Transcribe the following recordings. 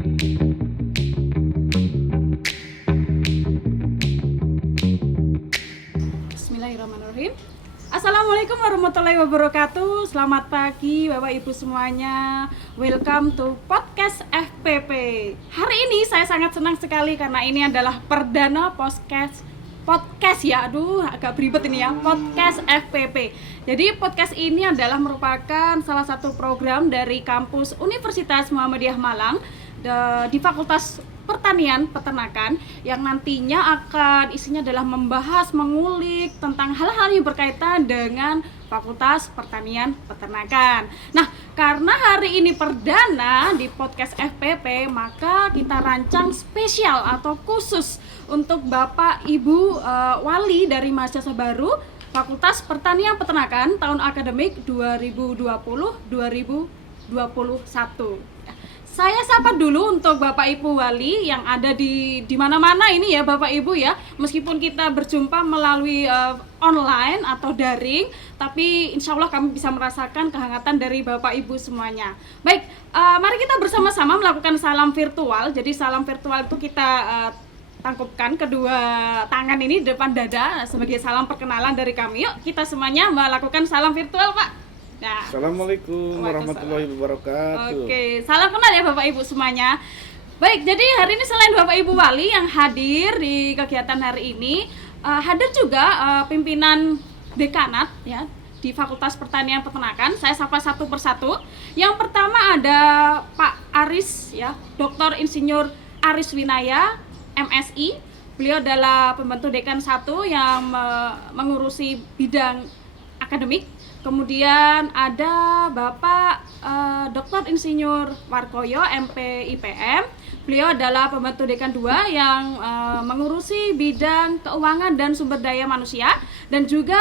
Bismillahirrahmanirrahim. Assalamualaikum warahmatullahi wabarakatuh. Selamat pagi Bapak Ibu semuanya. Welcome to podcast FPP. Hari ini saya sangat senang sekali karena ini adalah perdana podcast ya. Aduh, agak beribet ini ya. Podcast FPP. Jadi podcast ini adalah merupakan salah satu program dari kampus Universitas Muhammadiyah Malang di Fakultas Pertanian Peternakan yang nantinya akan isinya adalah membahas, mengulik tentang hal-hal yang berkaitan dengan Fakultas Pertanian Peternakan. Nah, karena hari ini perdana di podcast FPP, maka kita rancang spesial atau khusus untuk Bapak Ibu wali dari mahasiswa baru Fakultas Pertanian Peternakan tahun akademik 2020-2021. Saya sapa dulu untuk Bapak Ibu wali yang ada di mana-mana ini ya Bapak Ibu ya. Meskipun kita berjumpa melalui online atau daring, tapi insya Allah kami bisa merasakan kehangatan dari Bapak Ibu semuanya. Baik, mari kita bersama-sama melakukan salam virtual. Jadi salam virtual itu kita tangkupkan kedua tangan ini di depan dada sebagai salam perkenalan dari kami. Yuk kita semuanya melakukan salam virtual Pak. Nah, Assalamualaikum warahmatullahi wabarakatuh. Oke, salam kenal ya Bapak Ibu semuanya. Baik, jadi hari ini selain Bapak Ibu wali yang hadir di kegiatan hari ini, hadir juga pimpinan dekanat ya di Fakultas Pertanian Peternakan. Saya sapa satu persatu. Yang pertama ada Pak Aris ya, Dr. Insinyur Aris Winaya, MSI. Beliau adalah pembantu dekan 1 yang mengurusi bidang akademik. Kemudian ada Bapak Dr. Insinyur Warkoyo, MP IPM. Beliau adalah pembantu dekan 2 yang mengurusi bidang keuangan dan sumber daya manusia. Dan juga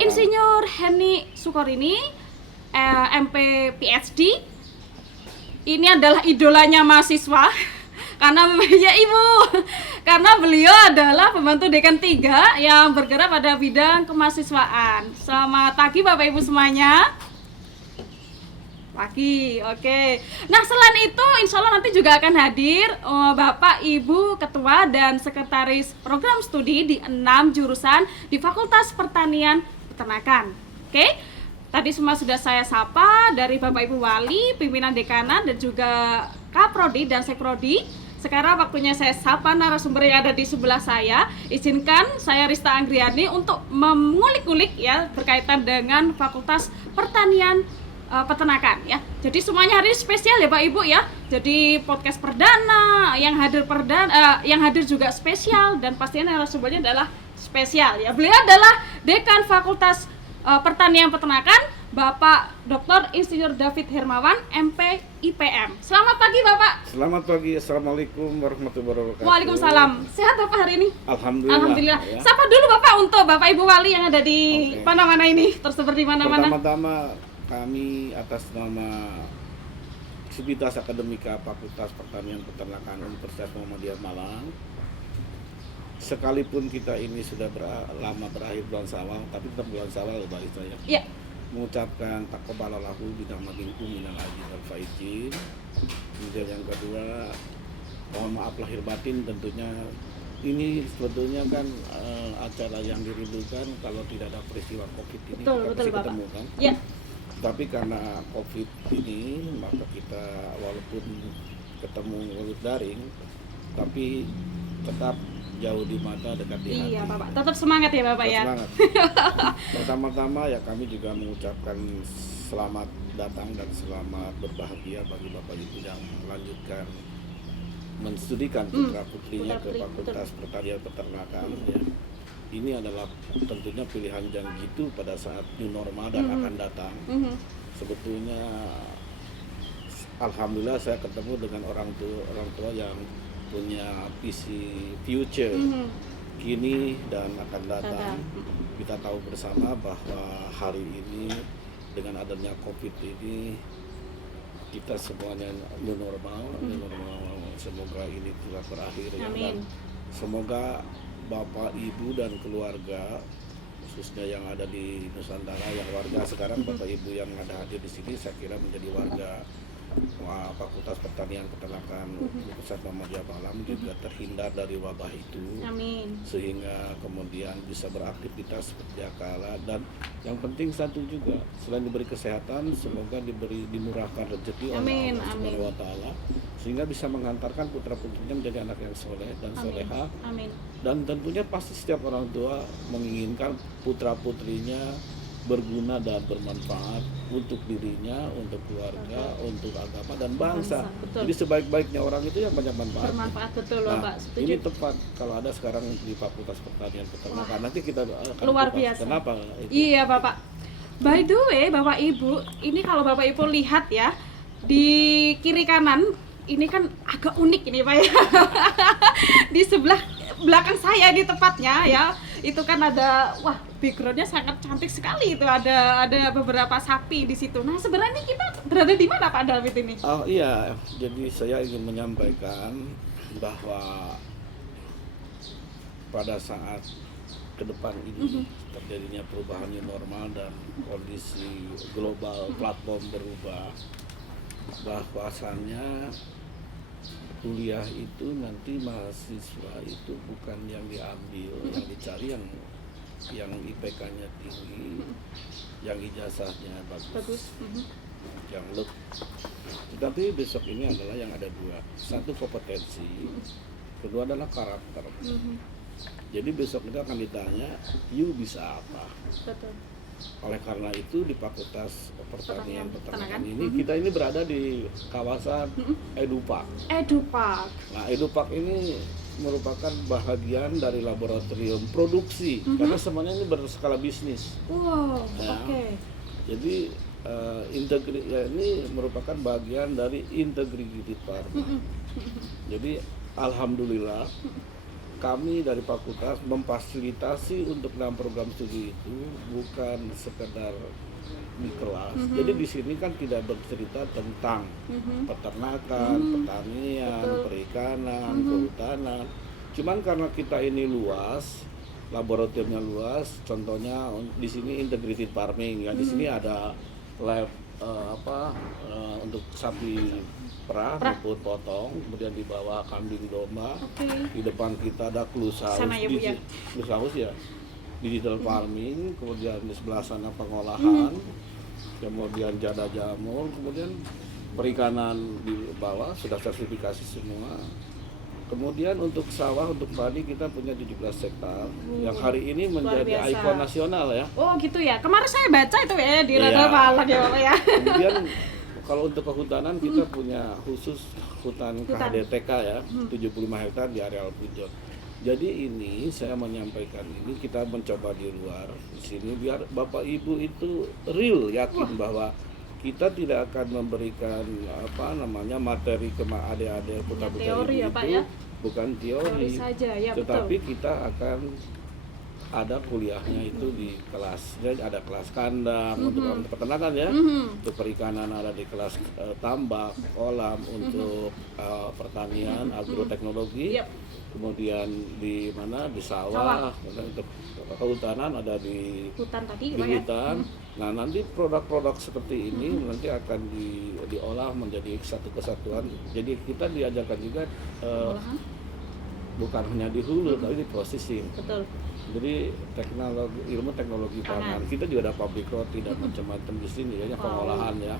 Insinyur Heni Sukorini, MP PhD. Ini adalah idolanya mahasiswa. Karena ya Ibu, karena beliau adalah pembantu dekan 3 yang bergerak pada bidang kemahasiswaan. Selamat pagi Bapak Ibu semuanya. Pagi, oke. Nah selain itu insya Allah nanti juga akan hadir Bapak Ibu Ketua dan Sekretaris Program Studi di 6 jurusan di Fakultas Pertanian Peternakan. Oke. Tadi semua sudah saya sapa dari Bapak Ibu Wali, pimpinan dekanat dan juga Kaprodi dan Sekprodi. Sekarang waktunya saya sapa narasumber yang ada di sebelah saya. Izinkan saya Rista Anggriani untuk mengulik-ulik ya berkaitan dengan Fakultas Pertanian Peternakan ya. Jadi semuanya hari ini spesial ya Pak Ibu ya. Jadi podcast perdana, yang hadir juga spesial dan pastinya narasumbernya adalah spesial ya. Beliau adalah Dekan Fakultas Pertanian Peternakan, Bapak Dr. Insinyur David Hermawan, MP IPM. Selamat pagi Bapak. Selamat pagi, Assalamualaikum warahmatullahi wabarakatuh. Waalaikumsalam. Sehat Bapak hari ini? Alhamdulillah. Ya. Sapa dulu Bapak untuk Bapak Ibu wali yang ada di mana-mana ini, tersebar di mana-mana. Pertama-tama kami atas nama Sivitas Akademika Fakultas Pertanian Peternakan Universitas Muhammadiyah Malang, sekalipun kita ini sudah lama berakhir bulan Syawal, tapi tetap bulan Syawal Mbak Rista ya. Iya. Mengucapkan taqabbalallahu bidamaginkum minal aidin wal faizin. Kemudian yang kedua, mohon maaf lahir batin, tentunya ini sebetulnya kan acara yang dirindukan kalau tidak ada peristiwa Covid ini. Betul, kita pasti ketemu kan. Iya. Tapi karena Covid ini maka kita walaupun ketemu melalui daring tapi tetap jauh di mata, dekat di hati. Iya Bapak, tetap semangat ya Bapak ya. Semangat. Pertama-tama ya kami juga mengucapkan selamat datang dan selamat berbahagia bagi Bapak Ibu yang melanjutkan menstudikan putra putrinya ke Fakultas Pertanian Peternakan ya. Ini adalah tentunya pilihan yang gitu pada saat new normal dan akan datang. Sebetulnya alhamdulillah saya ketemu dengan orang tua yang punya visi future kini dan akan datang. Kita tahu bersama bahwa hari ini dengan adanya Covid ini kita semuanya new normal, semoga ini telah berakhir ya, dan semoga Bapak, Ibu dan keluarga khususnya yang ada di Nusantara, yang warga sekarang Bapak Ibu yang ada hadir di sini saya kira menjadi warga Fakultas Pertanian Peternakan Universitas Muhammadiyah Malang juga terhindar dari wabah itu. Amin. Sehingga kemudian bisa beraktivitas seperti kala, dan yang penting satu juga, selain diberi kesehatan, semoga dimurahkan rezeki oleh Amin, Allah Subhanahu wa taala, sehingga bisa menghantarkan putra-putrinya menjadi anak yang soleh dan soleha. Amin. Dan tentunya pasti setiap orang tua menginginkan putra-putrinya berguna dan bermanfaat untuk dirinya, untuk keluarga, untuk agama dan bangsa. Betul. Jadi sebaik-baiknya orang itu yang banyak manfaat. Bermanfaat, betul Nah, Bapak. Setuju. ini tepat kalau ada sekarang di Fakultas Pertanian Peternakan. Nanti kita akan luar buka. biasa. Kenapa? Itu. Iya Bapak. By the way, Bapak Ibu, ini kalau Bapak Ibu lihat ya, di kiri kanan ini kan agak unik ini Pak ya. Di sebelah belakang saya di tepatnya ya, itu kan ada, wah, backgroundnya sangat cantik sekali, itu ada beberapa sapi di situ. Nah, sebenarnya kita berada di mana Pak David ini? Oh iya, jadi saya ingin menyampaikan bahwa pada saat ke depan ini terjadinya perubahan new normal dan kondisi global platform berubah, bahwasannya kuliah itu nanti mahasiswa itu bukan yang diambil, yang dicari yang IPK-nya tinggi, yang ijazahnya bagus. Yang look. Tetapi besok ini adalah yang ada dua, satu kompetensi, kedua adalah karakter. Jadi besok kita akan ditanya, you bisa apa? Betul. Oleh karena itu di Fakultas Pertanian Peternakan ini Mhm. kita ini berada di kawasan Edupark. Edupark. Nah, Edupark ini merupakan bahagian dari laboratorium produksi karena semuanya ini berskala bisnis. Wow, Ya. oke. Jadi ini merupakan bagian dari integrated farming. Jadi alhamdulillah kami dari fakultas memfasilitasi untuk dalam program studi itu bukan sekedar di kelas. Jadi di sini kan tidak bercerita tentang peternakan, pertanian, perikanan, kehutanan. Cuman karena kita ini luas, laboratoriumnya luas, contohnya di sini integrated farming ya. Di sini ada lab untuk sapi perah maupun potong, kemudian di bawah kambing domba. Di depan kita ada clubhouse, Sana ya, Bu, ya? clubhouse ya, digital farming, kemudian di sebelah sana pengolahan, kemudian jada jamur, kemudian perikanan di bawah sudah sertifikasi semua. Kemudian untuk sawah, untuk padi kita punya 17 hektar yang hari ini menjadi biasa. ikon nasional ya. Oh gitu ya, kemarin saya baca itu ya di Iya. Radar Malang ya Bapak ya. Kemudian kalau untuk kehutanan kita punya khusus hutan KHDTK ya, 75 hektar di areal Pujon. Jadi ini saya menyampaikan ini kita mencoba di luar di sini biar Bapak Ibu itu real yakin bahwa kita tidak akan memberikan materi ke adik-adik putra-putri teori ibu ya, Pak, itu ya? bukan teori saja ya, tetapi betul. kita akan ada kuliahnya itu di kelas, jadi ada kelas kandang untuk peternakan ya, untuk perikanan ada di kelas tambak, kolam, untuk pertanian, agroteknologi, kemudian di mana di sawah. Untuk kehutanan ada di Hutan tadi di Pak ya. hutan. Nah nanti produk-produk seperti ini nanti akan diolah menjadi satu kesatuan. Jadi kita diajarkan juga Olahan. bukan hanya di hulu tapi di processing. Betul. Jadi ilmu teknologi pangan. Kita juga ada pabrik roti dan macam-macam di sini ya, pengolahan ya.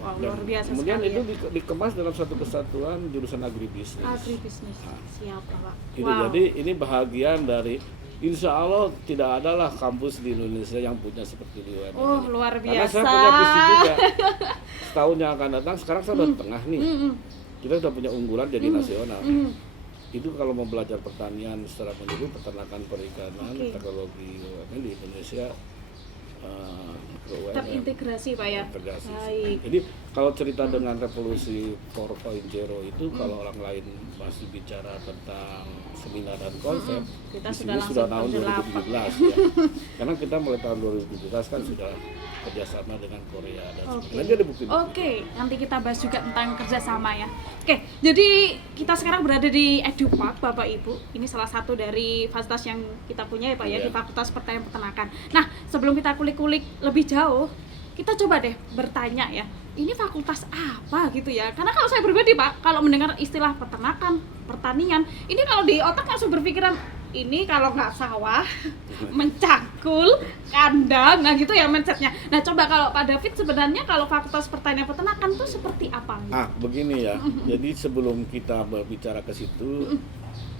Wow, Dan luar biasa kemudian sekali itu ya. dikemas dalam satu kesatuan jurusan agribisnis. Agribisnis. Siap Pak. Gitu. Jadi ini bahagian dari, insya Allah tidak adalah kampus di Indonesia yang punya seperti di UNN. Oh, luar Karena biasa. saya punya visi juga. Setahun yang akan datang, sekarang saya udah tengah nih. Kita sudah punya unggulan jadi nasional. Itu kalau mau belajar pertanian secara menyeluruh, peternakan, perikanan, teknologi UMN di Indonesia terintegrasi Pak ya. Integrasi. Baik. Jadi kalau cerita dengan revolusi 4.0 itu kalau orang lain masih bicara tentang seminar dan konsep, Kita di sudah sini sudah tahun langsung 2017 ya. Karena kita mulai tahun 2017 kan sudah kerjasama dengan Korea dan sebagainya. Nanti ada bukti. Oke, nanti kita bahas juga tentang kerjasama ya. Oke, jadi kita sekarang berada di Edupark, Bapak Ibu. Ini salah satu dari fasilitas yang kita punya ya Pak ya, Iya. di Fakultas Pertanian Peternakan. Nah, sebelum kita kulik-kulik lebih jauh, kita coba deh bertanya ya, ini fakultas apa gitu ya? Karena kalau saya pribadi Pak, kalau mendengar istilah peternakan, pertanian, ini kalau di otak langsung berpikiran, ini kalau nggak sawah, mencangkul, kandang, nah gitu ya mindsetnya. Nah coba kalau Pak David sebenarnya kalau fakultas pertanian peternakan tuh seperti apa? Begini ya, jadi sebelum kita berbicara ke situ,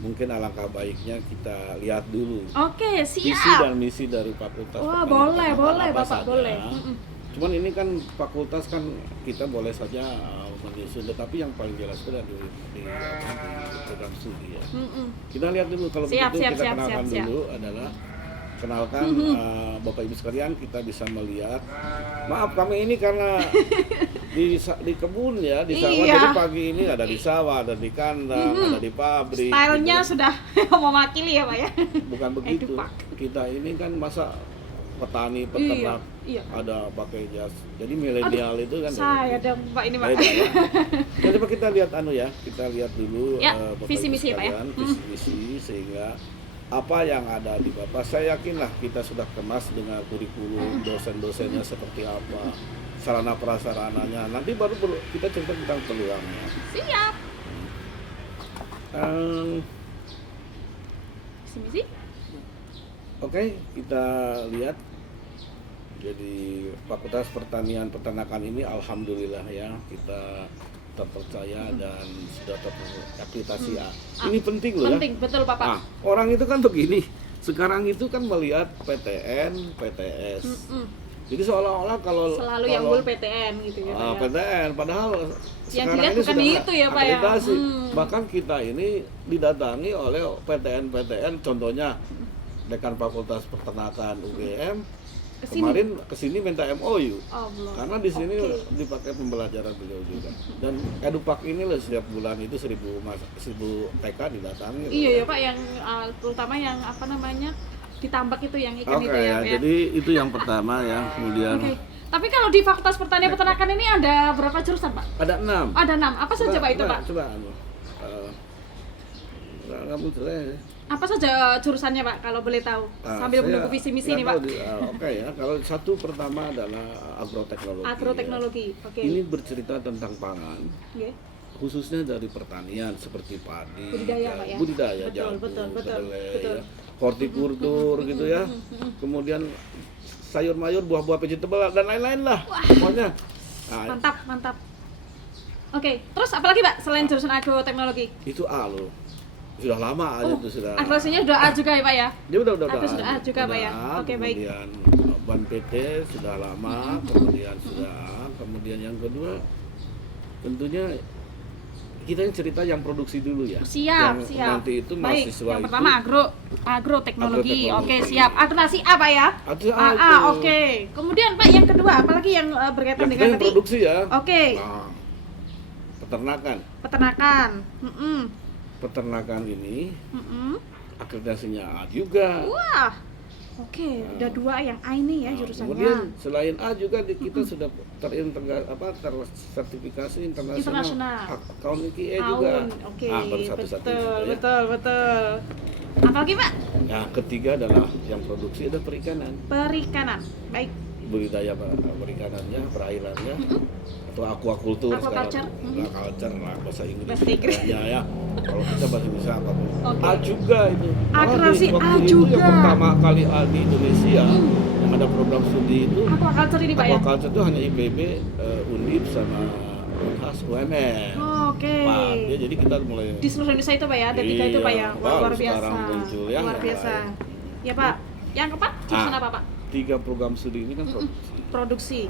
mungkin alangkah baiknya kita lihat dulu Oke, visi siap. dan misi dari fakultas Wah, pertanian boleh, peternakan boleh apa Bapak, saja. boleh. Cuman ini kan fakultas kan kita boleh saja menyusun, tetapi yang paling jelas itu di program studi ya. Kita lihat dulu kalau Siap, begitu siap, kita siap, kenalkan siap, dulu adalah kenalkan Bapak Ibu sekalian, kita bisa melihat. Maaf kami ini karena di kebun ya, di sawah. Iya. Jadi pagi ini ada di sawah, ada di kandang, ada di pabrik. Stylenya gitu. sudah mewakili ya Pak ya. Bukan begitu. Edupak. Kita ini kan masa petani, peternak, Iya. ada pakai jas. Jadi milenial itu kan. Saya dong Pak ini Pak. Beda, ya. Jadi coba kita lihat kita lihat dulu Ya, Bapak visi Ibu misi ya, Pak ya. sekalian, visi misi sehingga apa yang ada di Bapak, saya yakinlah kita sudah kemas dengan kurikulum, dosen-dosennya seperti apa, sarana prasarananya. Nanti baru kita cerita tentang peluangnya. Siap. Visi misi. Oke, kita lihat. Jadi Fakultas Pertanian Peternakan ini alhamdulillah ya kita terpercaya dan sudah terakreditasi A. Ini penting loh ya. Penting, betul Pak. Nah, orang itu kan begini. Sekarang itu kan melihat PTN, PTS. Jadi seolah-olah kalau Selalu yang unggul PTN gitu ya Pak ya. PTN, padahal Yang sekarang dilihat ini bukan sudah itu ya, Pak, ya. akreditasi. Bahkan kita ini didatangi oleh PTN, contohnya Dekan Fakultas Peternakan UGM kemarin kesini minta MOU. Allah. Karena di sini Oke. dipakai pembelajaran beliau juga. Dan Edupak ini loh setiap bulan itu 1000 TK didatangi. Iya ya Pak, yang terutama yang apa namanya ditambak itu yang ikan Oke itu ya ya, Pak ya. jadi itu yang pertama ya. Kemudian Oke. Tapi kalau di Fakultas Pertanian Peternakan ini ada berapa jurusan Pak? ada 6. Ada 6. Apa saja Pak itu Pak? Coba kamu Apa saja jurusannya Pak kalau boleh tahu? Sambil menunggu visi misi ini Pak. Oke ya, kalau satu pertama adalah agroteknologi. Agroteknologi. Oke. Ini bercerita tentang pangan, Oke. khususnya dari pertanian seperti padi, Budidaya, Pak, ya? budidaya, Betul, jambu, betul. kedelai, ya, hortikultur gitu ya. Kemudian sayur mayur, buah-buah vegetable dan lain-lain lah. Pokoknya. Nah, Mantap. Oke, terus apa lagi Pak selain jurusan agroteknologi? itu A loh. Sudah lama aja tuh sudah. Agresinya sudah A juga ya Pak ya? Dia udah Aku sudah A juga, Pak, ya? Oke, baik. Kemudian Ban PT sudah lama, kemudian sudah A, kemudian yang kedua tentunya kita yang cerita yang produksi dulu ya. Siap. Nanti itu Baik, mahasiswa yang itu pertama agroteknologi. Agroteknologi. Oke, siap. Agresi A Pak ya? Ada A AA, itu. oke. Kemudian Pak yang kedua, apalagi yang berkaitan Yang kita dengan yang tadi? produksi ya. Oke, Nah, peternakan. peternakan. Peternakan ini akreditasinya A juga. Wah, oke. Udah dua yang A ini ya Nah, jurusannya. kemudian selain A juga kita sudah tersertifikasi internasional. Account IKE juga. Oke, Baru satu-satu ya. betul. Apalagi Pak? Nah, ketiga adalah yang produksi ada perikanan. Perikanan. Baik. Budidaya perikanannya, perairannya, atau aquaculture Aquaculture. sekarang. Aquaculture lah bahasa Inggris. Bahasa Inggris. Ya. Kalau kita bahasa Indonesia apa? Oke. A juga itu. Agresi Waktu A itu juga. yang pertama kali A di Indonesia yang ada program studi itu. Aquaculture ini Pak ya? Aquaculture itu hanya IPB, Undip sama Unhas, UNN. Oke. Pak, ya, jadi kita mulai Di seluruh Indonesia itu Pak ya, ada tiga itu Pak ya, Iya, luar baru biasa. sekarang muncul yang Luar biasa. Ya Pak. Yang keempat jurusan apa Pak? 3 program studi ini kan produksi. Produksi.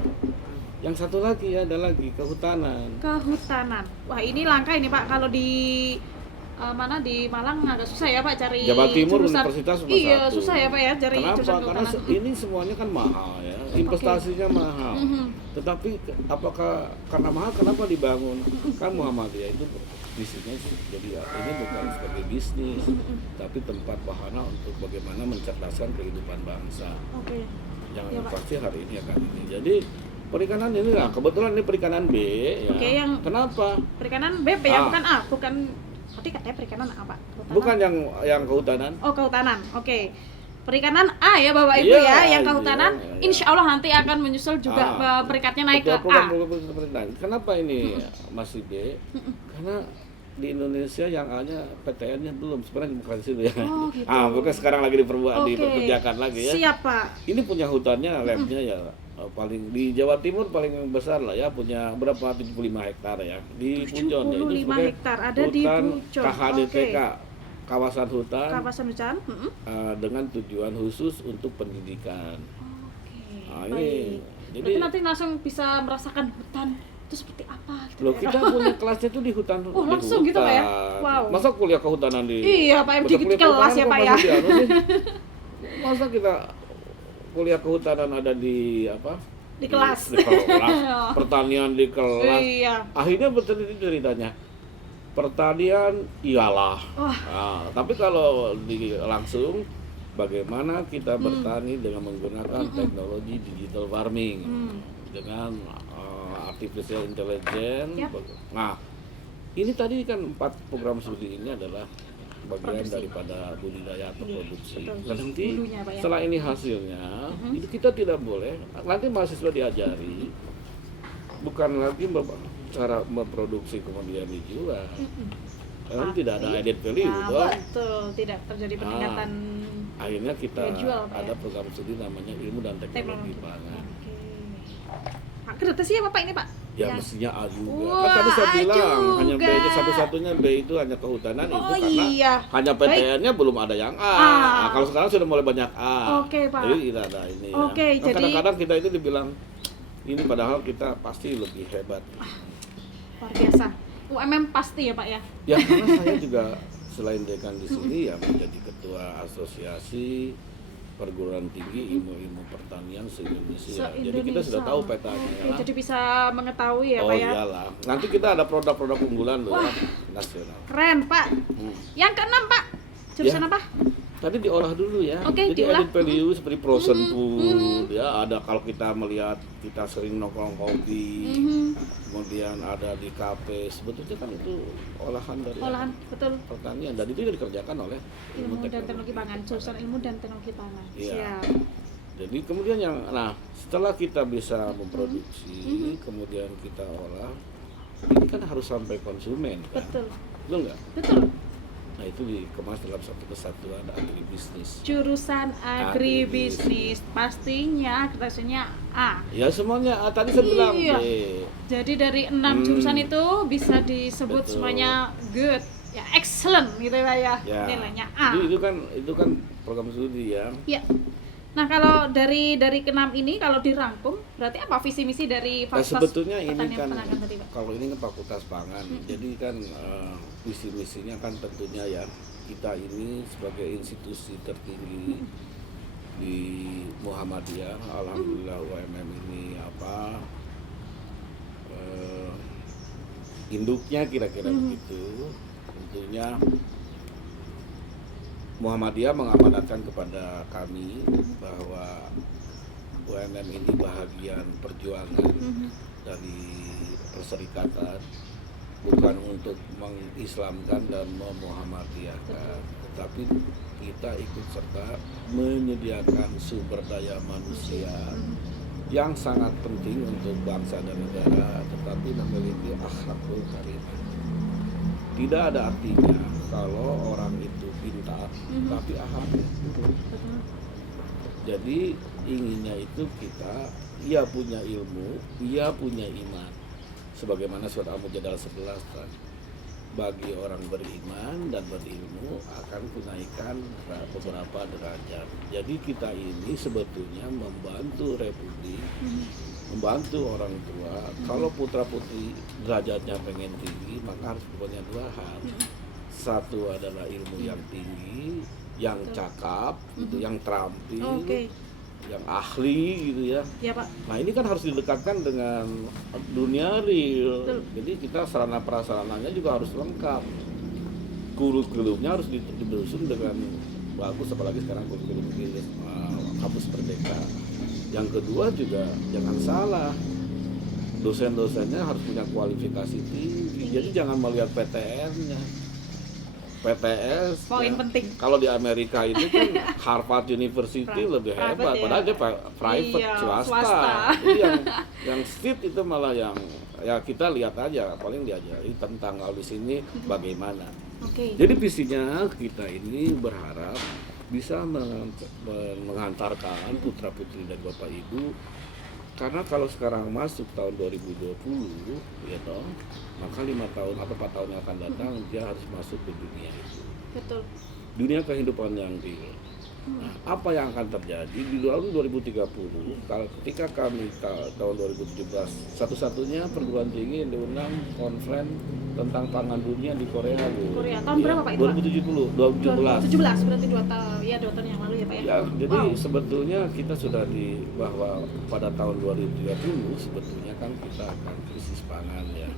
Yang satu lagi ada lagi kehutanan. Kehutanan. Wah ini langka ini Pak, kalau di mana di Malang agak susah ya Pak cari Jawa Timur jurusan. Universitas cuma Iya satu. susah ya Pak ya cari Kenapa? jurusan Karena kehutanan. ini semuanya kan mahal ya, investasinya mahal. Tetapi apakah karena mahal kenapa dibangun? Kan Muhammadiyah itu bisnisnya sih, jadi ini bukan sebagai bisnis, tapi tempat wahana untuk bagaimana mencerdaskan kehidupan bangsa. Oke. Yang Ya, Pak. pasti hari ini akan ini. Jadi perikanan ini lah, kebetulan ini perikanan B ya. Oke, yang- Kenapa? Perikanan BP ya, Ah. bukan A, bukan. Tadi katanya perikanan apa? Kehutanan. Bukan yang kehutanan. Oh kehutanan, oke. perikanan A ya Bapak Ibu Iya, ya, yang kehutanan iya. insya Allah nanti akan menyusul juga peringkatnya naik ke A. Program pemerintahan. Kenapa ini masih B? Karena di Indonesia yang A-nya PTN-nya belum, sebenarnya bukan di situ ya. Oh, gitu. Bukan sekarang lagi Oke. diperkerjakan lagi ya. Siap Pak. Ini punya hutannya, labnya ya paling di Jawa Timur paling besar lah ya, punya berapa 75 hektar ya di Pujon ya. 75 hektar ada di hutan Pujon. KHDTK, kawasan hutan Kawasan hutan. dengan tujuan khusus untuk pendidikan. Oke. Nah, Baik. ini jadi Berarti nanti langsung bisa merasakan hutan itu seperti apa gitu loh, ya. kita punya kelasnya tuh di hutan. Oh, di langsung gitu, Pak ya? hutan. Wow. Masa kuliah kehutanan di Iya, Pak, masa di kuliah kelas kehutanan ya, kok Pak, masih ya? di anu sih? Masa kita kuliah kehutanan ada di apa? Di kelas. Di kelas. Pertanian di kelas. Iya. Akhirnya betul itu ceritanya. Pertanian iyalah. Wah. Nah, tapi kalau langsung bagaimana kita bertani dengan menggunakan teknologi digital farming dengan artificial intelligence. Yap. Nah, ini tadi kan 4 program studi ini adalah bagian Produksi. daripada budidaya atau produksi. betul. Dan nanti Hulunya, Pak, ya. setelah ini hasilnya, itu kita tidak boleh, nanti mahasiswa diajari bukan lagi cara memproduksi kemudian dijual. Karena tidak ada added value, Nah, toh. betul, tidak terjadi peningkatan Akhirnya kita Ya, jual, Pak, ada ya. program studi namanya ilmu dan teknologi pangan. Oke. Pak, gratis ya Bapak ini Pak? Ya mestinya A juga. Wah, Kan tadi saya A bilang hanya B juga. aja, satu-satunya B itu hanya kehutanan itu Oh, karena iya. hanya PTN-nya belum ada yang A. A. Nah, kalau sekarang sudah mulai banyak A. Oke, Pak. Jadi tidak ada ini ya. Oke, Nah, jadi- kadang-kadang kita itu dibilang ini padahal kita pasti lebih hebat. Luar biasa. UMM pasti ya Pak ya? Ya karena saya juga selain dekan di sini ya menjadi ketua asosiasi perguruan tinggi ilmu-ilmu pertanian se-Indonesia. Jadi kita sudah tahu petanya. Oke, jadi bisa mengetahui ya Oh Pak ya? iyalah. Nanti kita ada produk-produk unggulan loh ya, nasional. Keren Pak. Yang keenam Pak, jurusan Ya. apa? Tadi diolah dulu ya. Oke, Jadi diolah. added value seperti frozen food ya, ada kalau kita melihat kita sering nongkrong kopi, kemudian ada di kafe, sebetulnya kan itu olahan dari Olahan, betul. pertanian dan itu dikerjakan oleh Ilmu dan teknologi pangan, jurusan ilmu dan teknologi pangan. Iya. Siap. Jadi kemudian nah setelah kita bisa memproduksi, kemudian kita olah, ini kan harus sampai konsumen kan? Betul. Betul nggak? Betul. Nah itu dikemas dalam satu kesatuan agribisnis. Jurusan agribisnis, pastinya akreditasinya A. Ya semuanya tadi saya bilang Iya. B. Jadi dari 6 jurusan itu bisa disebut Betul. semuanya good, ya excellent gitu ya Pak ya. Ya. Nilainya A. Jadi itu kan program studi ya. Ya. Nah, kalau dari keenam ini kalau dirangkum berarti apa visi misi dari Nah, Fakultas sebetulnya ini Pertanian kan Peternakan tadi, Pak? kalau ini kan fakultas pangan. Jadi kan visi misinya kan tentunya ya kita ini sebagai institusi tertinggi di Muhammadiyah, alhamdulillah UMM ini induknya kira-kira begitu. Tentunya Muhammadiyah mengamanatkan kepada kami bahwa UMM ini bahagian perjuangan dari perserikatan, bukan untuk mengislamkan dan memuhammadiyahkan, tetapi kita ikut serta menyediakan sumber daya manusia yang sangat penting untuk bangsa dan negara, tetapi memiliki akhlakul karimah. Tidak ada artinya kalau orang itu pintar, tapi akhlaknya buruk. Jadi inginnya itu ia punya ilmu, ia punya iman. Sebagaimana surat Al-Mujadalah 11 kan, bagi orang beriman dan berilmu akan kunaikan beberapa derajat. Jadi kita ini sebetulnya membantu Republik, membantu orang tua. Kalau putra putri derajatnya pengen tinggi, maka harus punya 2 hal. Satu adalah ilmu yang tinggi, yang cakap, gitu, yang terampil, Oke. yang ahli gitu ya. Ya, Pak. Nah ini kan harus didekatkan dengan dunia real. Betul. Jadi kita sarana prasarananya juga harus lengkap. Kurikulumnya harus disusun dengan bagus, apalagi sekarang kurikulum kampus Merdeka. Yang kedua juga jangan salah, dosen-dosennya harus punya kualifikasi tinggi. Jadi jangan melihat PTN-nya. PTS. Poin ya. penting. Kalau di Amerika itu kan Harvard University lebih Private hebat, ya. padahal dia private, Iya, swasta. swasta. Jadi yang state itu malah yang ya kita lihat aja, paling diajari tentang kalau di sini bagaimana. Oke. Jadi visinya kita ini berharap bisa menghantarkan putra-putri dan Bapak Ibu, karena kalau sekarang masuk tahun 2020 ya toh, maka 5 tahun atau 4 tahun yang akan datang dia harus masuk ke dunia itu. Betul. Dunia kehidupan yang real. Nah, apa yang akan terjadi di tahun 2030 kalau ketika kami tahun 2017 satu-satunya perguruan tinggi yang diundang konferensi tentang pangan dunia di Korea Bu. Korea. Tahun berapa Pak itu, Pak? 2017 berarti 2 tahun. Ya, 2 tahun yang lalu ya Pak ya. Ya, jadi Wow. sebetulnya kita sudah bahwa pada tahun 2030 sebetulnya kan kita akan krisis pangan ya.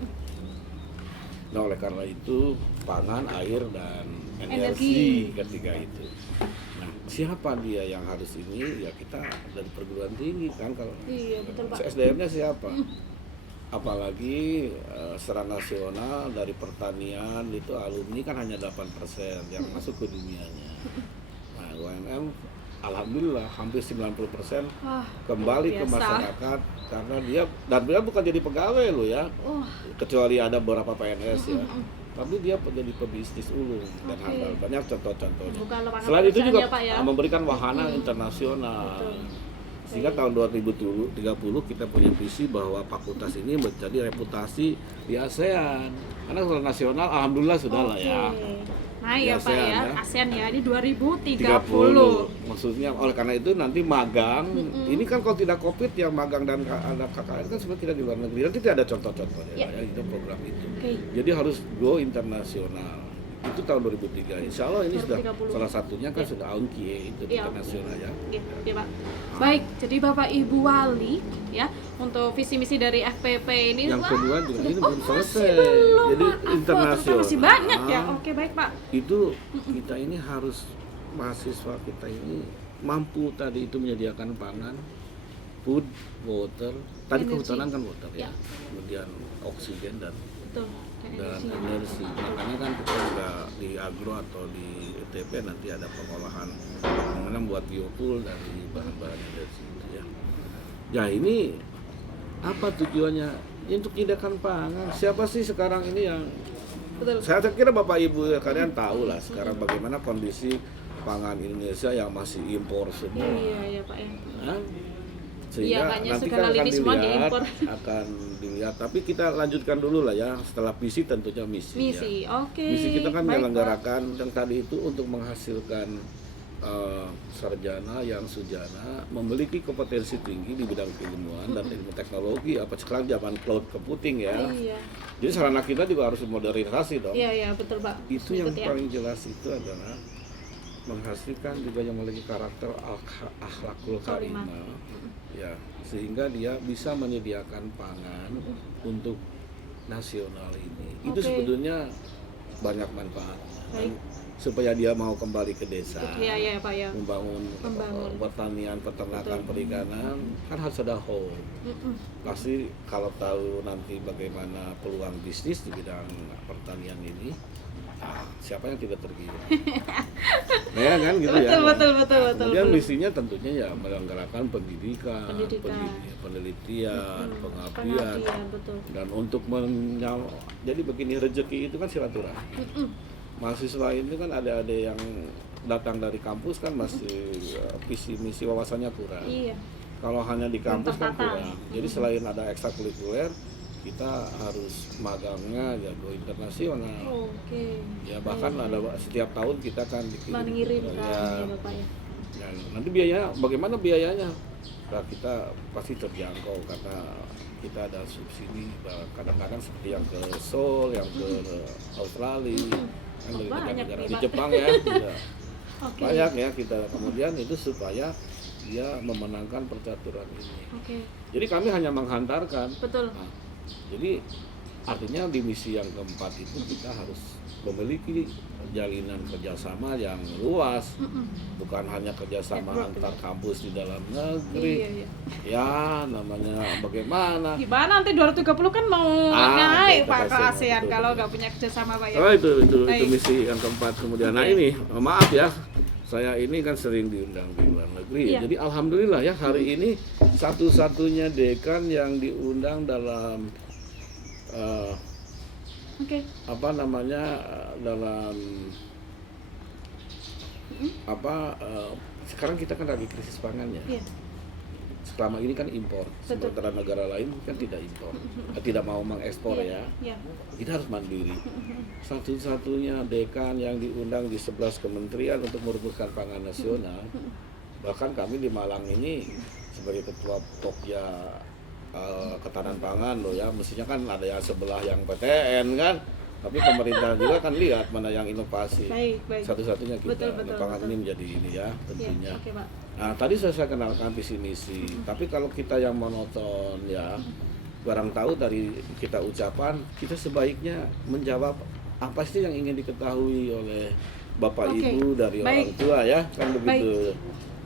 Nah, oleh karena itu pangan, air dan energi ketika itu. Nah, siapa dia yang harus ini? Ya kita dari perguruan tinggi kan kalau Iya, betul Pak. SDM-nya siapa? Apalagi secara nasional dari pertanian itu alumni kan hanya 8% yang masuk ke dunianya. Nah, UMM alhamdulillah hampir 90% Wah, kembali ke biasa. masyarakat karena dia bukan jadi pegawai loh ya, Wah, kecuali ada beberapa PNS ya. Tapi dia jadi pebisnis ulung dan Oke. handal. Banyak contoh-contohnya. bukan lapangan Selain itu pekerjaan juga ya, Pak ya. memberikan wahana internasional. Betul. Sehingga tahun 2030 kita punya visi bahwa fakultas ini menjadi reputasi di ASEAN. Karena kalau nasional alhamdulillah sudah lah ya. Nah Di ya Pak ASEAN ya, ya. ASEAN ya, ini 2030. 30. Maksudnya oleh karena itu nanti magang, ini kan kalau tidak Covid yang magang dan ada KKN kan sebenarnya tidak di luar negeri. Nanti tidak ada contoh-contohnya Ya. ya, itu program itu. Oke. Jadi harus go internasional. Itu tahun 2003. Insya Allah ini sudah 2030. salah satunya kan Ya. sudah AUNKIE itu Ya. internasional ya. Oke, Pak. Baik, jadi Bapak Ibu Wali ya, untuk visi misi dari FPP ini Yang kedua juga ini belum selesai. masih belum, Jadi Pak. Ternyata internasional. masih banyak ya. Oke, baik Pak. Itu kita ini harus mahasiswa kita ini mampu tadi itu menyediakan pangan, food, water. Tadi Energi. kehutanan kan water ya. Ya. Kemudian oksigen dan Betul. energi. Makanya kan kita juga di agro atau di ETP nanti ada pengolahan bagaimana buat biofuel dari bahan-bahan energi itu ya. Ya ini apa tujuannya? Ya, untuk menyediakan pangan. Siapa sih sekarang ini yang Betul. saya kira Bapak Ibu kalian tahu lah sekarang bagaimana kondisi pangan Indonesia yang masih impor semua. Iya, Pak ya. Nah, Iya, sehingga makanya nanti kan segala akan lini semua dilihat, diimpor. akan dilihat. Tapi kita lanjutkan dulu lah ya. Setelah visi tentunya misi. Misi. Ya. Oke. Misi kita kan Baik, Pak. menyelenggarakan yang tadi itu untuk menghasilkan sarjana yang sujana memiliki kompetensi tinggi di bidang keilmuan dan ilmu teknologi. Apa sekarang zaman cloud computing ya. Iya. Jadi sarana kita juga harus modernisasi dong. Iya, betul Pak. Itu yang Ikut ya. paling jelas itu adalah menghasilkan juga yang memiliki karakter akhlakul karimah ya, sehingga dia bisa menyediakan pangan untuk nasional ini. Itu Oke. sebetulnya banyak manfaat Baik. supaya dia mau kembali ke desa, Iya, Pak ya. membangun pertanian, peternakan, Betul. perikanan, kan harus ada home. Mm-mm. Pasti kalau tahu nanti bagaimana peluang bisnis di bidang pertanian ini, siapa yang tidak tergiur? Ya kan gitu ya. Betul. Kemudian betul. misinya tentunya ya menyelenggarakan pendidikan, penelitian, pengabdian, betul. dan untuk jadi begini rezeki itu kan silaturahmi. Mm-mm. Mahasiswa ini kan ada yang datang dari kampus kan masih visi misi wawasannya kurang. Iya. Kalau hanya di kampus kan tertata. kurang. Jadi selain ada ekstrakurikuler, kita harus magangnya ya go internasional. Oke. Ya bahkan ada setiap tahun kita kan mengirimkan ya, ya Bapak ya. dan nanti biayanya bagaimana biayanya? Nah, kita pasti terjangkau karena kita ada subsidi kadang-kadang seperti yang ke Seoul, yang ke Australia, yang dari banyak negara nih, di Pak. Jepang ya, ya. Oke. Banyak ya kita kemudian itu supaya dia memenangkan percaturan ini. Oke. Jadi kami hanya menghantarkan. Betul. Nah, jadi Artinya di misi yang keempat itu kita harus memiliki jalinan kerjasama yang luas, bukan hanya kerjasama Network, antar kampus di dalam negeri. Iya. Ya, namanya bagaimana? Gimana nanti 230 kan mau naik kita Pak ke kasih, ASEAN betul, kalau betul. nggak punya kerjasama Pak ya. Oh itu Baik. misi yang keempat. Kemudian, nah Oke. ini maaf ya, saya ini kan sering diundang di luar negeri. Iya. Jadi alhamdulillah ya hari ini satu-satunya dekan yang diundang dalam Oke. apa namanya dalam sekarang kita kan lagi krisis pangan ya. Iya. Selama ini kan impor, Betul. sementara negara lain kan tidak impor, tidak mau mengekspor ya. Iya. Kita harus mandiri. Satu-satunya dekan yang diundang di 11 kementerian untuk merumuskan pangan nasional. Bahkan kami di Malang ini sebagai ketua Pokja Ketahanan Pangan loh ya, mestinya kan ada yang sebelah yang PTN kan, tapi pemerintah juga kan lihat mana yang inovasi. Baik. Satu-satunya kita Betul, pangan betul. ini menjadi ini ya tentunya. Iya. Oke Pak. Nah tadi saya kenalkan visi misi, tapi kalau kita yang monoton ya, barang tahu dari kita ucapan, kita sebaiknya menjawab apa sih yang ingin diketahui oleh Bapak Oke. Ibu dari Baik. orang tua ya, kan begitu.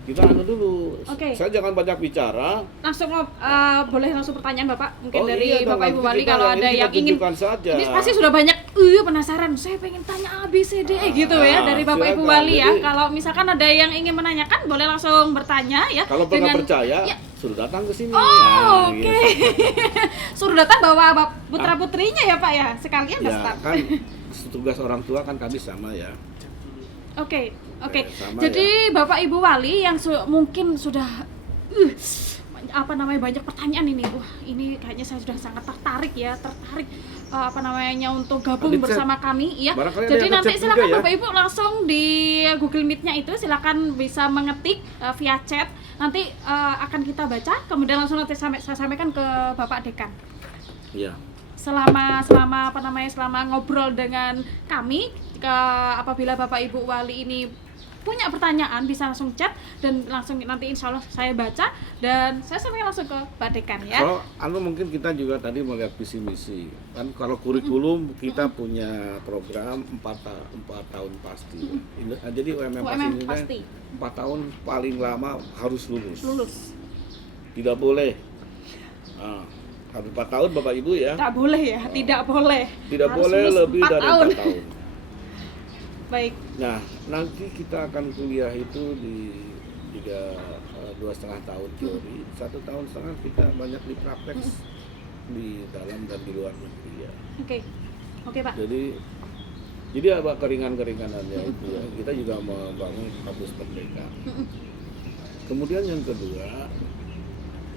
Kita dulu, Oke. saya jangan banyak bicara. Langsung boleh langsung pertanyaan Bapak mungkin dari Iya dong, Bapak Ibu nanti Wali kita kalau ini ada kita yang ingin. tunjukkan saja. Ini pasti sudah banyak penasaran. Saya pengen tanya A B C D gitu ya dari Bapak Ibu silakan. Wali ya. Jadi- Kalau misalkan ada yang ingin menanyakan boleh langsung bertanya ya. Kalau pernah percaya, Ya. suruh datang ke sini. Oh, Nah, oke. gitu. Suruh datang bawa putra putrinya ya Pak ya. Sekalian Ya Ustaz. kan tugas orang tua kan kami sama ya. Oke. Sama Jadi Bapak Ibu Wali yang mungkin sudah banyak pertanyaan ini. Wah, ini kayaknya saya sudah sangat tertarik untuk gabung Nanti bersama kami ya. barangkali ada Jadi yang nanti ngechat silakan juga ya. Bapak Ibu langsung di Google Meet-nya itu silakan bisa mengetik via chat. Nanti akan kita baca kemudian langsung nanti saya sampaikan ke Bapak Dekan. Iya. Selama ngobrol dengan kami, apabila Bapak Ibu Wali ini punya pertanyaan bisa langsung chat dan langsung nanti insya Allah saya baca dan saya sampaikan langsung ke Pak Dekan ya. Kalau mungkin kita juga tadi melihat visi misi kan, kalau kurikulum kita punya program 4 tahun pasti. Jadi UMM pasti pasti 4 tahun paling lama harus lulus. Tidak boleh. Harus 4 tahun Bapak Ibu ya. tidak boleh ya, tidak boleh. Tidak Harus boleh lulus lebih 4 dari tahun. 4 tahun. Baik. Nah, nanti kita akan kuliah itu di 2,5 tahun teori, 1,5 tahun kita banyak dipraktek di dalam dan di luar negeri ya. Oke Pak. Jadi apa keringan-keringanannya itu ya. Kita juga membangun kampus merdeka. Kemudian yang kedua,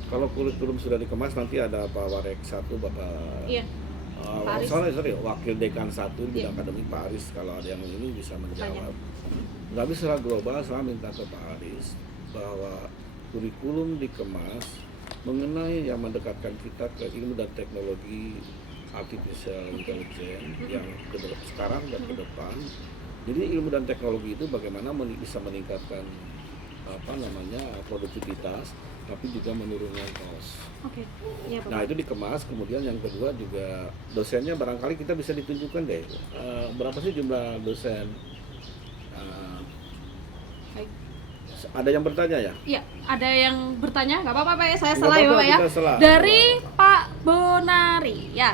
kalau kurikulum sudah dikemas nanti ada Pak Warek 1, Bapak Iya. Pak Aris. sorry, Wakil Dekan 1 di akademik Pak Aris, kalau ada yang ini bisa menjawab. Tapi secara global saya minta ke Pak Aris bahwa kurikulum dikemas mengenai yang mendekatkan kita ke ilmu dan teknologi artificial intelligence yang sekarang dan ke depan. Jadi ilmu dan teknologi itu bagaimana bisa meningkatkan produktivitas tapi juga menurunkan cost. Oke. Iya Pak. Nah itu dikemas, kemudian yang kedua juga dosennya barangkali kita bisa ditunjukkan deh berapa sih jumlah dosen. Baik. Ada yang bertanya ya? Iya, ada yang bertanya, nggak apa-apa Pak ya, saya Nggak salah ya apa-apa, Pak ya. kita salah. Dari Pak Bonari ya.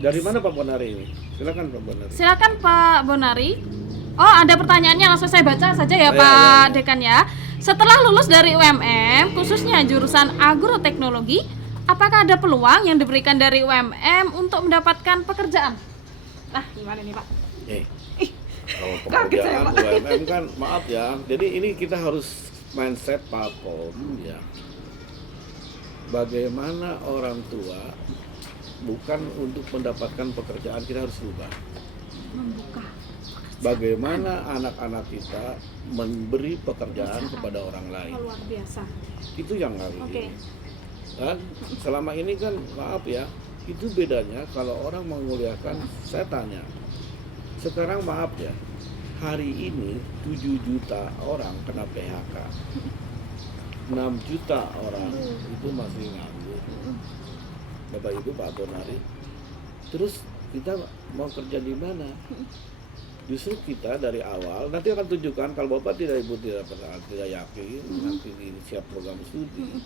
Dari mana Pak Bonari ini? Silakan Pak Bonari. Silakan Pak Bonari. Oh, ada pertanyaannya, langsung saya baca saja ya Ya, Pak ya. Dekan ya. Setelah lulus dari UMM, khususnya jurusan agroteknologi, apakah ada peluang yang diberikan dari UMM untuk mendapatkan pekerjaan? Nah, gimana nih Pak? Kalau Kaget saya, pekerjaan Pak. UMM kan maaf ya. Jadi ini kita harus mindset platform ya. Bagaimana orang tua bukan untuk mendapatkan pekerjaan, kita harus ubah. Membuka. Bagaimana anak-anak kita memberi pekerjaan kepada orang lain. Oh, luar biasa. Itu yang harus Oke. ini. Dan selama ini kan maaf ya, itu bedanya kalau orang menguliakan. Saya tanya, sekarang maaf ya, hari ini 7 juta orang kena PHK, 6 juta orang itu masih nganggur. Bapak Ibu Pak Bonari, Terus kita mau kerja di mana? Justru kita dari awal nanti akan tunjukkan kalau Bapak ibu tidak yakin nanti di siap program studi.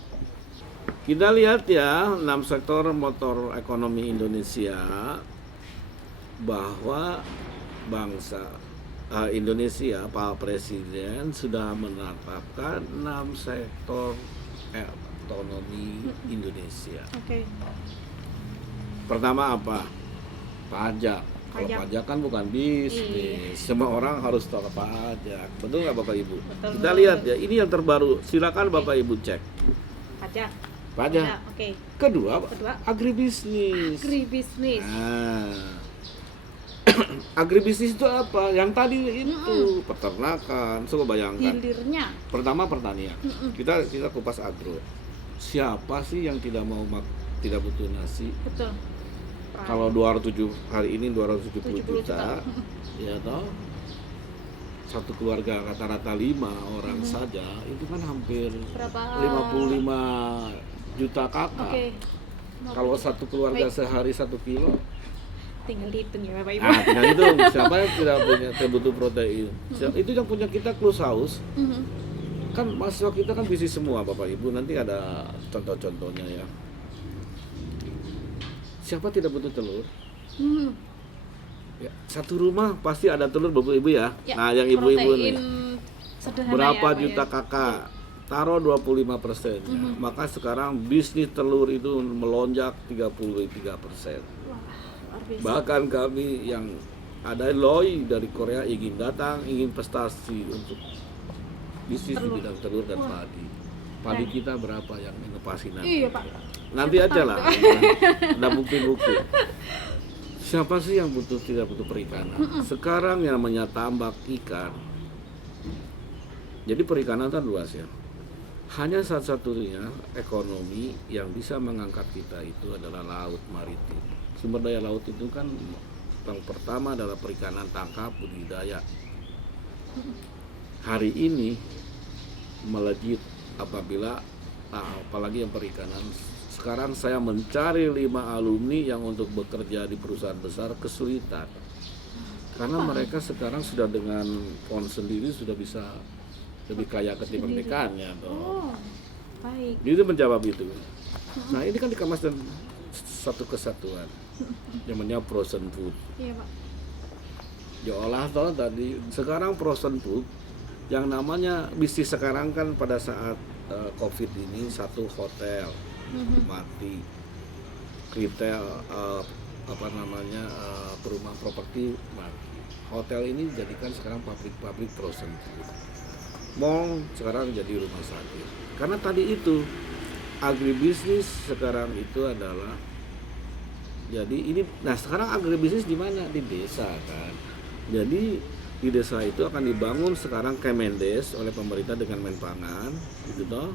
Kita lihat ya 6 sektor motor ekonomi Indonesia, bahwa bangsa Indonesia, Pak Presiden sudah menetapkan 6 sektor ekonomi Indonesia. Oke. Pertama apa? Pajak. Kalau pajak kan bukan bisnis, semua orang harus tahu pajak. Betul nggak Bapak Ibu? Betul. Kita lihat ya, ini yang terbaru. Silakan Bapak Ibu cek. Pajak. Oke. Kedua, agribisnis. Agribisnis. Nah, agribisnis itu apa? Yang tadi itu peternakan. Coba bayangkan. Hilirnya. Pertama pertanian. Kita kupas agro. Siapa sih yang tidak butuh nasi? Betul. Kalau 207 hari ini 270 juta, ya toh. Satu keluarga rata-rata 5 orang saja itu kan hampir berapa? 55 juta kakak. Oke. Kalau satu keluarga sehari 1 kilo, Tinggal dihitung ya Bapak Ibu. tinggal itu siapa yang tidak butuh protein. Itu yang punya kita Klus Haus. Kan mahasiswa kita kan bisnis semua Bapak Ibu, nanti ada contoh-contohnya ya. Siapa tidak butuh telur? Ya, satu rumah pasti ada telur Bapak Ibu ya. Nah, yang ibu-ibu nih. Berapa ya, juta kakak? Taruh 25%. Maka sekarang bisnis telur itu melonjak 33%. Bahkan kami yang ada Loi dari Korea ingin datang, ingin prestasi untuk bisnis di bidang telur dan padi. Padi kita berapa yang inovasi nanti? Iya Pak. Nanti aja lah, ada bukti-bukti. Siapa sih yang tidak butuh perikanan? Sekarang yang namanya tambak ikan. Jadi perikanan kan luas ya. Hanya satu-satunya ekonomi yang bisa mengangkat kita itu adalah laut maritim. Sumber daya laut itu kan yang pertama adalah perikanan tangkap budidaya. Hari ini melejit apabila apalagi yang perikanan. Sekarang saya mencari 5 alumni yang untuk bekerja di perusahaan besar kesulitan. Karena mereka sekarang sudah dengan pon sendiri sudah bisa lebih kaya ketimbang dekannya. Oh, baik. Itu menjawab itu. Nah ini kan dikemas dan satu kesatuan. Namanya frozen food. Iya Pak. Diolah toh tadi. Sekarang frozen food yang namanya bisnis sekarang kan pada saat COVID ini satu hotel mati, retail perumahan properti mati. Hotel ini dijadikan sekarang pabrik frozen food. Mall sekarang jadi rumah sakit. Karena tadi itu agribisnis sekarang itu adalah jadi ini. Nah sekarang agribisnis di mana? Di desa kan. Jadi di desa itu akan dibangun sekarang Kemendes oleh pemerintah dengan Menpangan, gitu toh.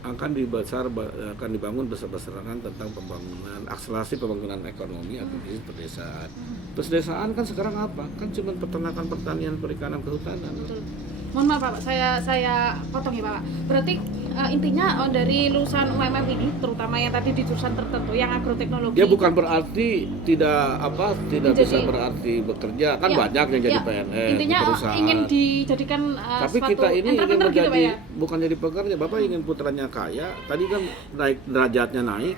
Akan dibangun besar-besaran tentang pembangunan, akselerasi pembangunan ekonomi atau pedesaan. Pedesaan kan sekarang apa? Kan cuma peternakan, pertanian, perikanan, kehutanan. Betul. Mohon maaf Pak, saya potong ya Pak. Berarti intinya dari lulusan UMM ini, terutama yang tadi di jurusan tertentu, yang agroteknologi. Ya bukan berarti tidak bisa berarti bekerja, kan banyak yang jadi PNS. Intinya di perusahaan. Ingin dijadikan tapi kita ini ingin menjadi gitu, Pak, ya? bukan jadi pekerja. Bapak ingin putranya kaya, tadi kan derajatnya naik.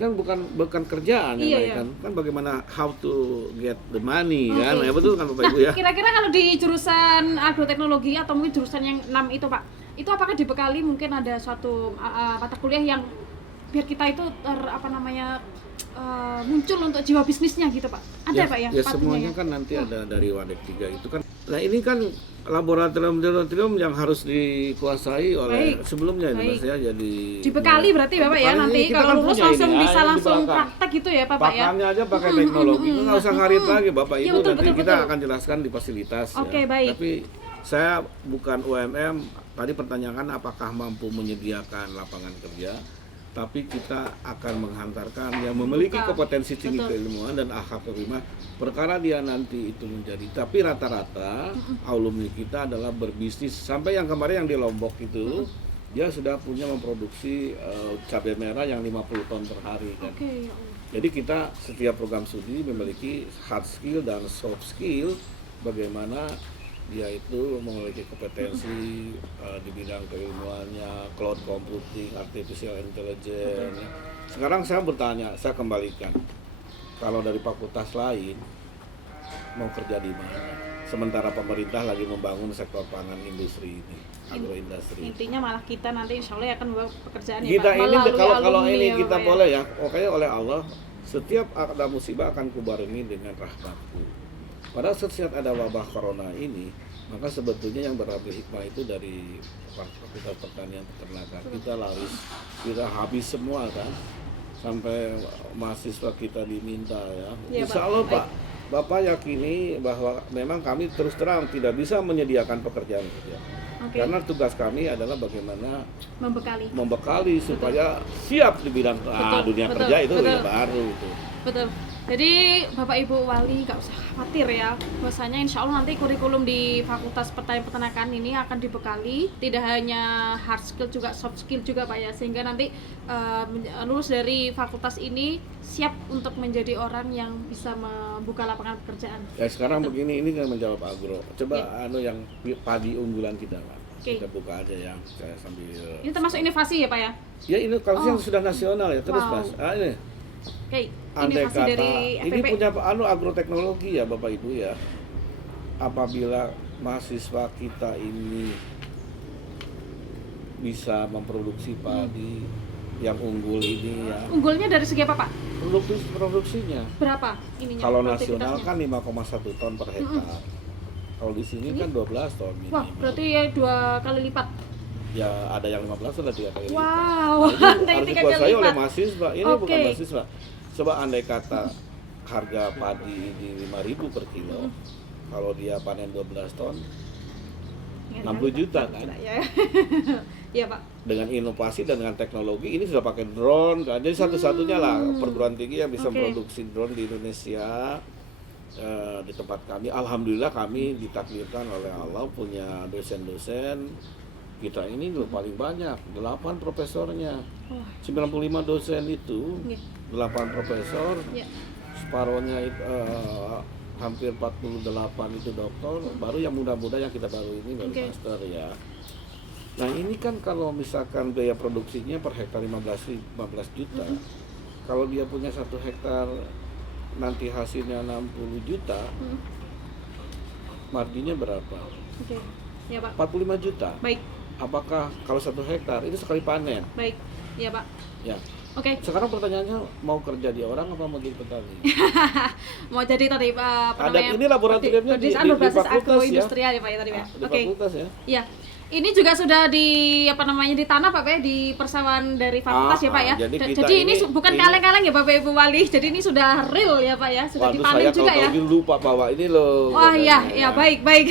Kan bukan kerjaan yang naik kan bagaimana how to get the money kan. Ya betul kan Bapak Ibu ya. Kira-kira kalau di jurusan agroteknologi atau mungkin jurusan yang 6 itu Pak, itu apakah dibekali mungkin ada suatu mata kuliah yang biar kita itu muncul untuk jiwa bisnisnya gitu Pak? Ada Pak ya? Ya semuanya kan nanti ada dari Wadek 3 itu kan. Nah ini kan laboratorium yang harus dikuasai oleh sebelumnya ini Mas ya. Jadi dibekali berarti Bapak ya nanti kalau lulus langsung bisa langsung praktek gitu ya Pak ya. Pakannya aja pakai teknologi, nggak usah ngarit lagi Bapak Ibu. Ya, nanti kita akan jelaskan di fasilitas. Oke, ya. baik. Tapi saya bukan UMM. Tadi pertanyaan apakah mampu menyediakan lapangan kerja? Tapi kita akan menghantarkan yang memiliki kompetensi tinggi keilmuan dan akhlak prima perkara dia nanti itu menjadi. Tapi rata-rata alumni kita adalah berbisnis sampai yang kemarin yang di Lombok itu dia sudah punya memproduksi cabai merah yang 50 ton per hari kan. Jadi kita setiap program studi memiliki hard skill dan soft skill, bagaimana dia itu memiliki kompetensi di bidang keilmuannya, cloud computing, artificial intelligence. Sekarang saya bertanya, saya kembalikan, kalau dari fakultas lain mau kerja di mana? Sementara pemerintah lagi membangun sektor pangan industri ini, agroindustri. Intinya malah kita nanti insya Allah akan membawa pekerjaan ya Kita Pak, ini melalui kalau alumni ini ya, kita Bapak, boleh ya, pokoknya oleh Allah setiap ada musibah akan kubarengi dengan rahmatku. Padahal setiap ada wabah corona ini, maka sebetulnya yang berambil hikmah itu dari Fakultas Pertanian Peternakan. Kita laris, kita habis semua kan, sampai mahasiswa kita diminta ya. Iya, Insya Pak. Allah Baik. Pak, Bapak yakini bahwa memang kami terus terang tidak bisa menyediakan pekerjaan kerja. Oke. Karena tugas kami adalah bagaimana membekali. supaya siap di bidang dunia betul, kerja itu betul. yang baru itu. Betul. Jadi Bapak Ibu Wali nggak usah khawatir ya, bahwasanya insya Allah nanti kurikulum di Fakultas Pertanian Peternakan ini akan dibekali tidak hanya hard skill juga soft skill juga Pak ya, sehingga nanti lulus dari fakultas ini siap untuk menjadi orang yang bisa membuka lapangan pekerjaan. Ya sekarang Betul. begini, ini kan menjawab agro. Coba Ya. yang padi unggulan kita Pak. Oke. Kita buka aja yang saya sambil. Ini termasuk inovasi ya Pak ya? Ya ini kalau yang Oh. sudah nasional ya terus Wow. Mas. Ini Oke, andai inovasi kata dari ini FPP. punya agroteknologi ya Bapak Ibu ya. Apabila mahasiswa kita ini bisa memproduksi padi yang unggul ini ya. Unggulnya dari segi apa Pak? Produksinya. Berapa ininya? Kalau nasional produktivitasnya? kan 5,1 ton per hektar. Kalau di sini kan 12 ton minimal. Wah, berarti ya 2 kali lipat. Ya ada yang 15 ada 3 kali lipat. Wow, Nah, ini dari harus 3 dikuasai kali oleh lipat. mahasiswa. Ini Oke. bukan mahasiswa. Coba andai kata harga padi ini 5.000 per kilo. Kalau dia panen 12 ton, 60 juta kan. Ya. Iya Pak. Dengan inovasi dan dengan teknologi ini sudah pakai drone kan. Jadi satu-satunya lah perguruan tinggi yang bisa Oke. memproduksi drone di Indonesia. Di tempat kami, alhamdulillah kami ditakdirkan oleh Allah punya dosen-dosen. Kita ini loh paling banyak, 8 profesornya. Wah, 95 dosen itu, iya. 8 profesor, Iya. separohnya hampir 48 itu doktor, baru yang muda-muda yang kita baru ini baru Oke. master ya. Nah ini kan kalau misalkan biaya produksinya per hektar 15 juta, kalau dia punya 1 hektar nanti hasilnya 60 juta, marginnya berapa? Oke. Ya Pak. 45 juta. Baik, Apakah kalau 1 hektar itu sekali panen? baik. Iya Pak. Ya. Oke. Sekarang pertanyaannya mau kerja di orang apa mau jadi petani? Mau jadi tadi apa Ada namanya? ini laboratoriumnya di berbasis fakultas ya. agroindustrial ya Pak ya tadi ya. Di Oke. fakultas ya. Iya. Ini juga sudah di di tanah Pak ya, di persawahan dari fakultas ya Pak ya. Jadi kita Jadi ini ini- bukan ini- kaleng-kaleng ya Bapak Ibu Wali. Jadi ini sudah real ya Pak ya, sudah Waduh, dipanen saya juga kalau ya. tahu gitu lupa bawa ini loh. Wah iya, katanya. iya baik, baik.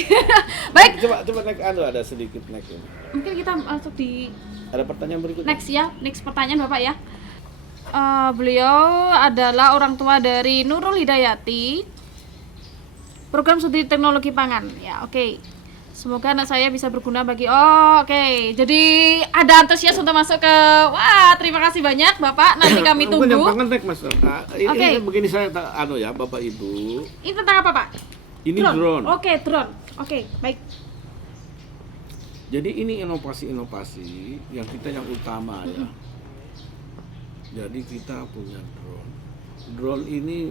Baik. Coba naik ada sedikit naik ini. Mungkin kita masuk di Ada pertanyaan berikutnya. next ya, next pertanyaan Bapak ya. Beliau adalah orang tua dari Nurul Hidayati, program studi teknologi pangan. Ya, oke. Semoga anak saya bisa berguna bagi. Oke. Jadi ada antusias untuk masuk ke. Wah, terima kasih banyak Bapak. Nanti kami Mungkin yang tunggu. pangan naik Mas. Oke. Ini begini saya ya Bapak Ibu. Ini tentang apa Pak? Ini drone. Oke, drone. Oke, baik. Jadi ini inovasi-inovasi yang kita yang utama ya. Jadi kita punya drone. Drone ini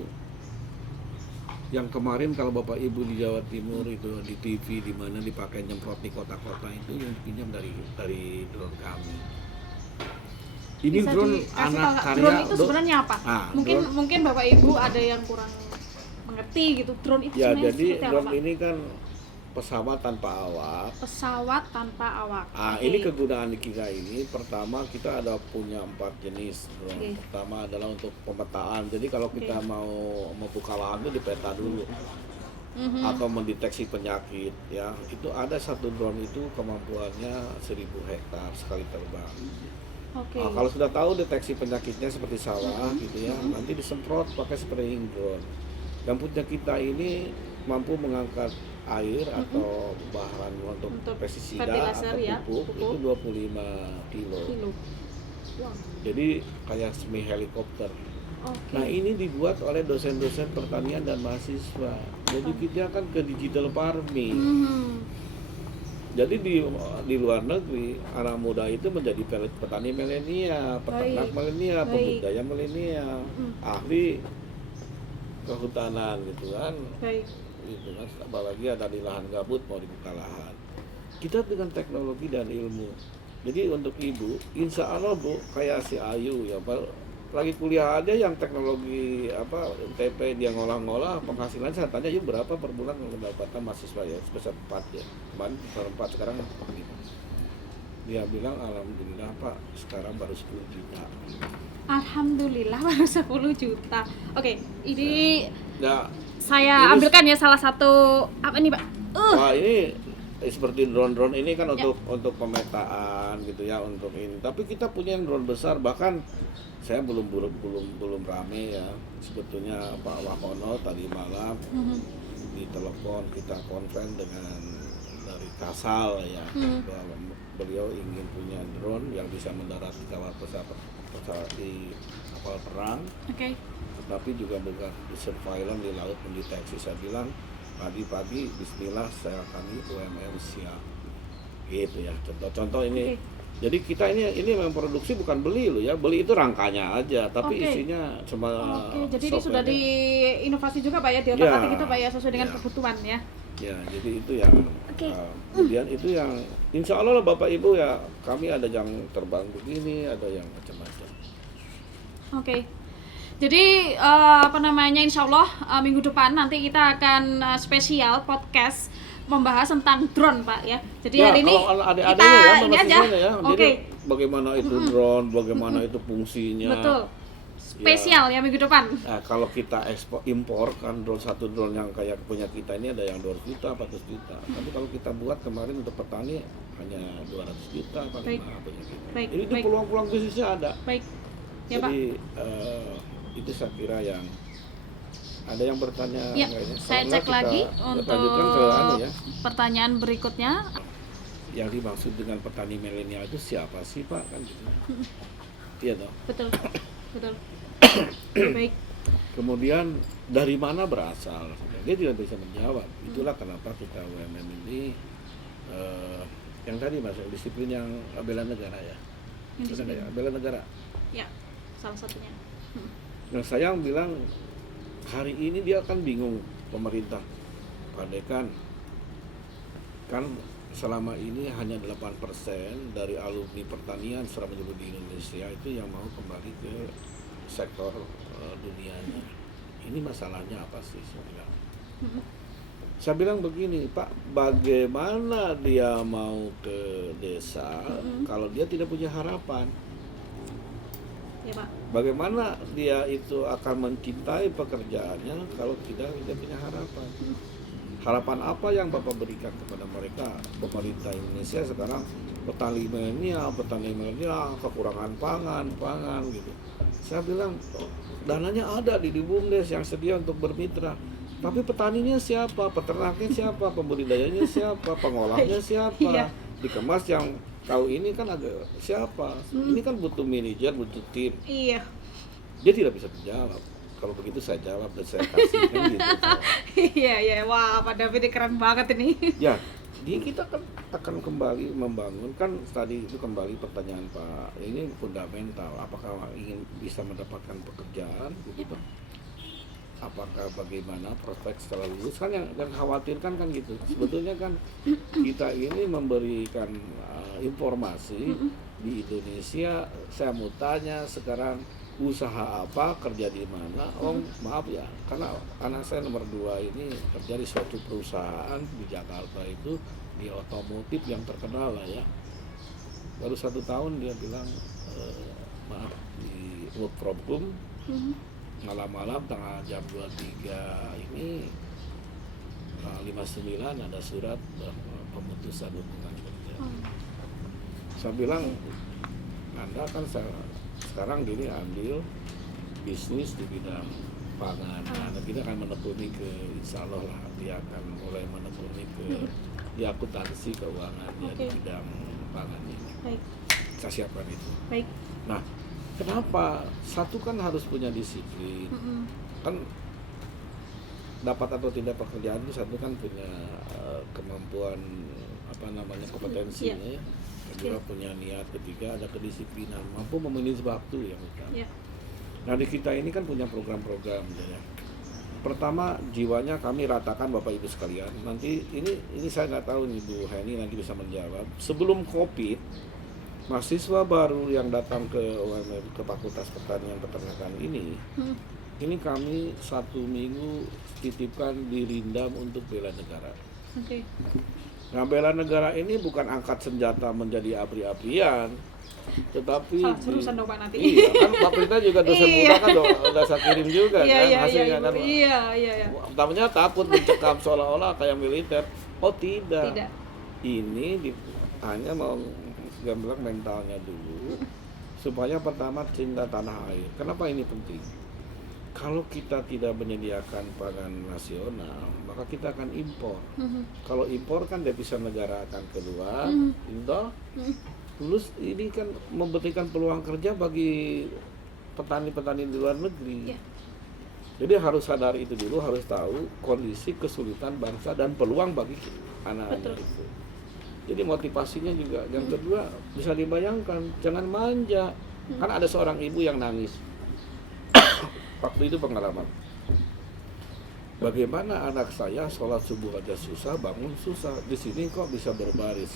yang kemarin kalau Bapak Ibu di Jawa Timur itu di TV di mana dipakai nyemprot di kota-kota itu yang dipinjam dari drone kami. Ini Bisa drone dikasih tahu anak nggak? karya. Drone itu sebenarnya apa? Mungkin drone- mungkin Bapak Ibu ada yang kurang mengerti gitu. Drone itu ya sebenarnya jadi seperti apa, drone Pak? ini kan pesawat tanpa awak. Pesawat tanpa awak. Oke. Ini kegunaan di kita ini pertama kita ada punya 4 jenis drone. Oke. Pertama adalah untuk pemetaan. Jadi kalau kita mau membuka lahan itu dipeta dulu Mhm. atau mendeteksi penyakit ya. Itu ada satu drone itu kemampuannya 1000 hektar sekali terbang. Oke. Nah, kalau sudah tahu deteksi penyakitnya seperti sawah gitu ya, nanti disemprot pakai spraying drone. Dan punya kita ini mampu mengangkat air atau bahan untuk pestisida fertilizer atau ya, pupuk itu 25 kilo. Kilo. Wow. Jadi kayak semi helikopter. Oke. Nah ini dibuat oleh dosen-dosen pertanian dan mahasiswa. Jadi kita kan ke digital farming. Jadi di luar negeri anak muda itu menjadi petani milenial, peternak milenial, pembudidaya milenial, ahli kehutanan gitu kan. Gitu kan. Apalagi ada di lahan gabut mau dibuka lahan. Kita dengan teknologi dan ilmu. Jadi untuk ibu, insya Allah Bu, kayak si Ayu ya, lagi kuliah aja yang teknologi UTP dia ngolah-ngolah penghasilan, saya tanya yuk berapa per bulan pendapatan mahasiswa ya, sebesar 4 ya, kemarin sebesar 4, sekarang 5. Dia bilang alhamdulillah Pak, sekarang baru 10 juta. Alhamdulillah baru 10 juta. Oke, ini ya, saya ambilkan ya salah satu apa nih Pak? Wah ini seperti drone ini kan untuk pemetaan gitu ya, untuk ini. Tapi kita punya yang drone besar, bahkan saya belum rame ya. Sebetulnya Pak Wahono tadi malam di telepon kita konferensi dengan dari Kasal ya, bahwa beliau ingin punya drone yang bisa mendarat di kawal pesawat di kapal perang. Tetapi juga bukan di surveillance di laut mendeteksi. Saya bilang pagi-pagi bismillah saya kami UMM siap gitu ya, contoh-contoh ini. Jadi kita ini memproduksi bukan beli loh ya, beli itu rangkanya aja tapi isinya cuma jadi ini sudah diinovasi juga Pak ya, di otak-atik itu Pak ya, sesuai dengan kebutuhan ya. Ya, jadi itu yang kemudian itu yang insya Allah Bapak Ibu ya, kami ada yang terbang begini, ada yang macam-macam. Jadi insya Allah minggu depan nanti kita akan spesial podcast membahas tentang drone Pak ya. Jadi hari ini kita ini aja. Bagaimana itu drone, bagaimana itu fungsinya. Betul. Spesial ya minggu depan. Nah, kalau kita impor kan satu drone yang kayak punya kita ini ada yang 200 juta, 400 juta. Tapi kalau kita buat kemarin untuk petani hanya 200 juta paling mahal. Ini peluang-peluang bisnisnya ada. Ya, jadi itu saya kira yang ada yang bertanya. Ya, saya cek lagi untuk pertanyaan berikutnya. Yang dimaksud dengan petani milenial itu siapa sih Pak kan gitu. Iya dong. Betul. Baik. Kemudian dari mana berasal? Dia tidak bisa menjawab. Itulah kenapa kita UMM ini yang tadi masuk disiplin yang bela negara ya. Bela negara. Ya, salah satunya. Nah saya bilang hari ini dia kan bingung pemerintah, Padekan kan selama ini hanya 8% dari alumni pertanian secara menyeluruh di Indonesia itu yang mau kembali ke sektor dunianya. Ini masalahnya apa sih saya bilang begini Pak, bagaimana dia mau ke desa kalau dia tidak punya harapan? Ya, Pak. Bagaimana dia itu akan mencintai pekerjaannya kalau tidak punya harapan? Harapan apa yang Bapak berikan kepada mereka? Pemerintah Indonesia sekarang petani milenial, kekurangan pangan gitu. Saya bilang dananya ada di BUMDes yang sedia untuk bermitra. Tapi petaninya siapa? Peternaknya siapa? Pembudidayanya siapa? Pengolahnya siapa? Dikemas yang tahu ini kan ada siapa? Ini kan butuh manajer, butuh tim. Iya. Dia tidak bisa menjawab. Kalau begitu saya jawab dan saya kasih kan gitu. Iya. Wah, Pak David ini keren banget ini. Ya, jadi kita kan akan kembali membangun kan tadi itu kembali pertanyaan Pak. Ini fundamental. Apakah ingin bisa mendapatkan pekerjaan gitu? Apakah bagaimana prospek setelah lulus kan yang khawatirkan kan gitu. Sebetulnya kan kita ini memberikan informasi di Indonesia. Saya mau tanya sekarang usaha apa, kerja di mana? Oh maaf ya, karena anak saya nomor 2 ini kerja di suatu perusahaan di Jakarta itu di otomotif yang terkenal lah ya. Baru 1 tahun dia bilang maaf di work from home. Malam-malam tanggal jam 23 ini 59 ada surat pemutusan hubungan kerja. Saya bilang Anda kan sekarang gini ambil bisnis di bidang pangan. Nah, kita akan menekuni ke insya Allah lah dia akan mulai menekuni ke di akuntansi keuangan di bidang pangan ini. Baik. Saya siapkan itu. Baik. Nah Kenapa? Satu kan harus punya disiplin. Kan dapat atau tidak pekerjaan itu satu kan punya kemampuan kompetensinya. Iya. Kedua punya niat, ketiga ada kedisiplinan, mampu memanage waktu yang utama. Iya. Nah di kita ini kan punya program-program ya. Pertama jiwanya kami ratakan Bapak Ibu sekalian. Nanti ini saya nggak tahu nih Bu Heni nanti bisa menjawab. Sebelum COVID, mahasiswa baru yang datang ke UMM, ke Fakultas Pertanian Peternakan ini kami 1 minggu titipkan di Rindam untuk bela negara. Oke. Nah bela negara ini bukan angkat senjata menjadi abri-abrian, tetapi Salah jurusan dong Pak nanti. Iya kan Pak Prita juga dosen muda kan udah saya kirim juga kan hasilnya kan. Iya. Utamanya takut mencekam seolah-olah kayak militer. Oh tidak. Ini hanya mau gamblang mentalnya dulu supaya pertama cinta tanah air. Kenapa ini penting? Kalau kita tidak menyediakan pangan nasional, maka kita akan impor. Kalau impor kan devisa negara akan keluar, terus ini kan memberikan peluang kerja bagi petani-petani di luar negeri. Jadi harus sadar itu dulu, harus tahu kondisi kesulitan bangsa dan peluang bagi anak-anak itu. Jadi motivasinya juga. Yang kedua bisa dibayangkan, jangan manja. Kan ada seorang ibu yang nangis. Waktu itu pengalaman. Bagaimana anak saya sholat subuh aja susah, bangun susah. Di sini kok bisa berbaris.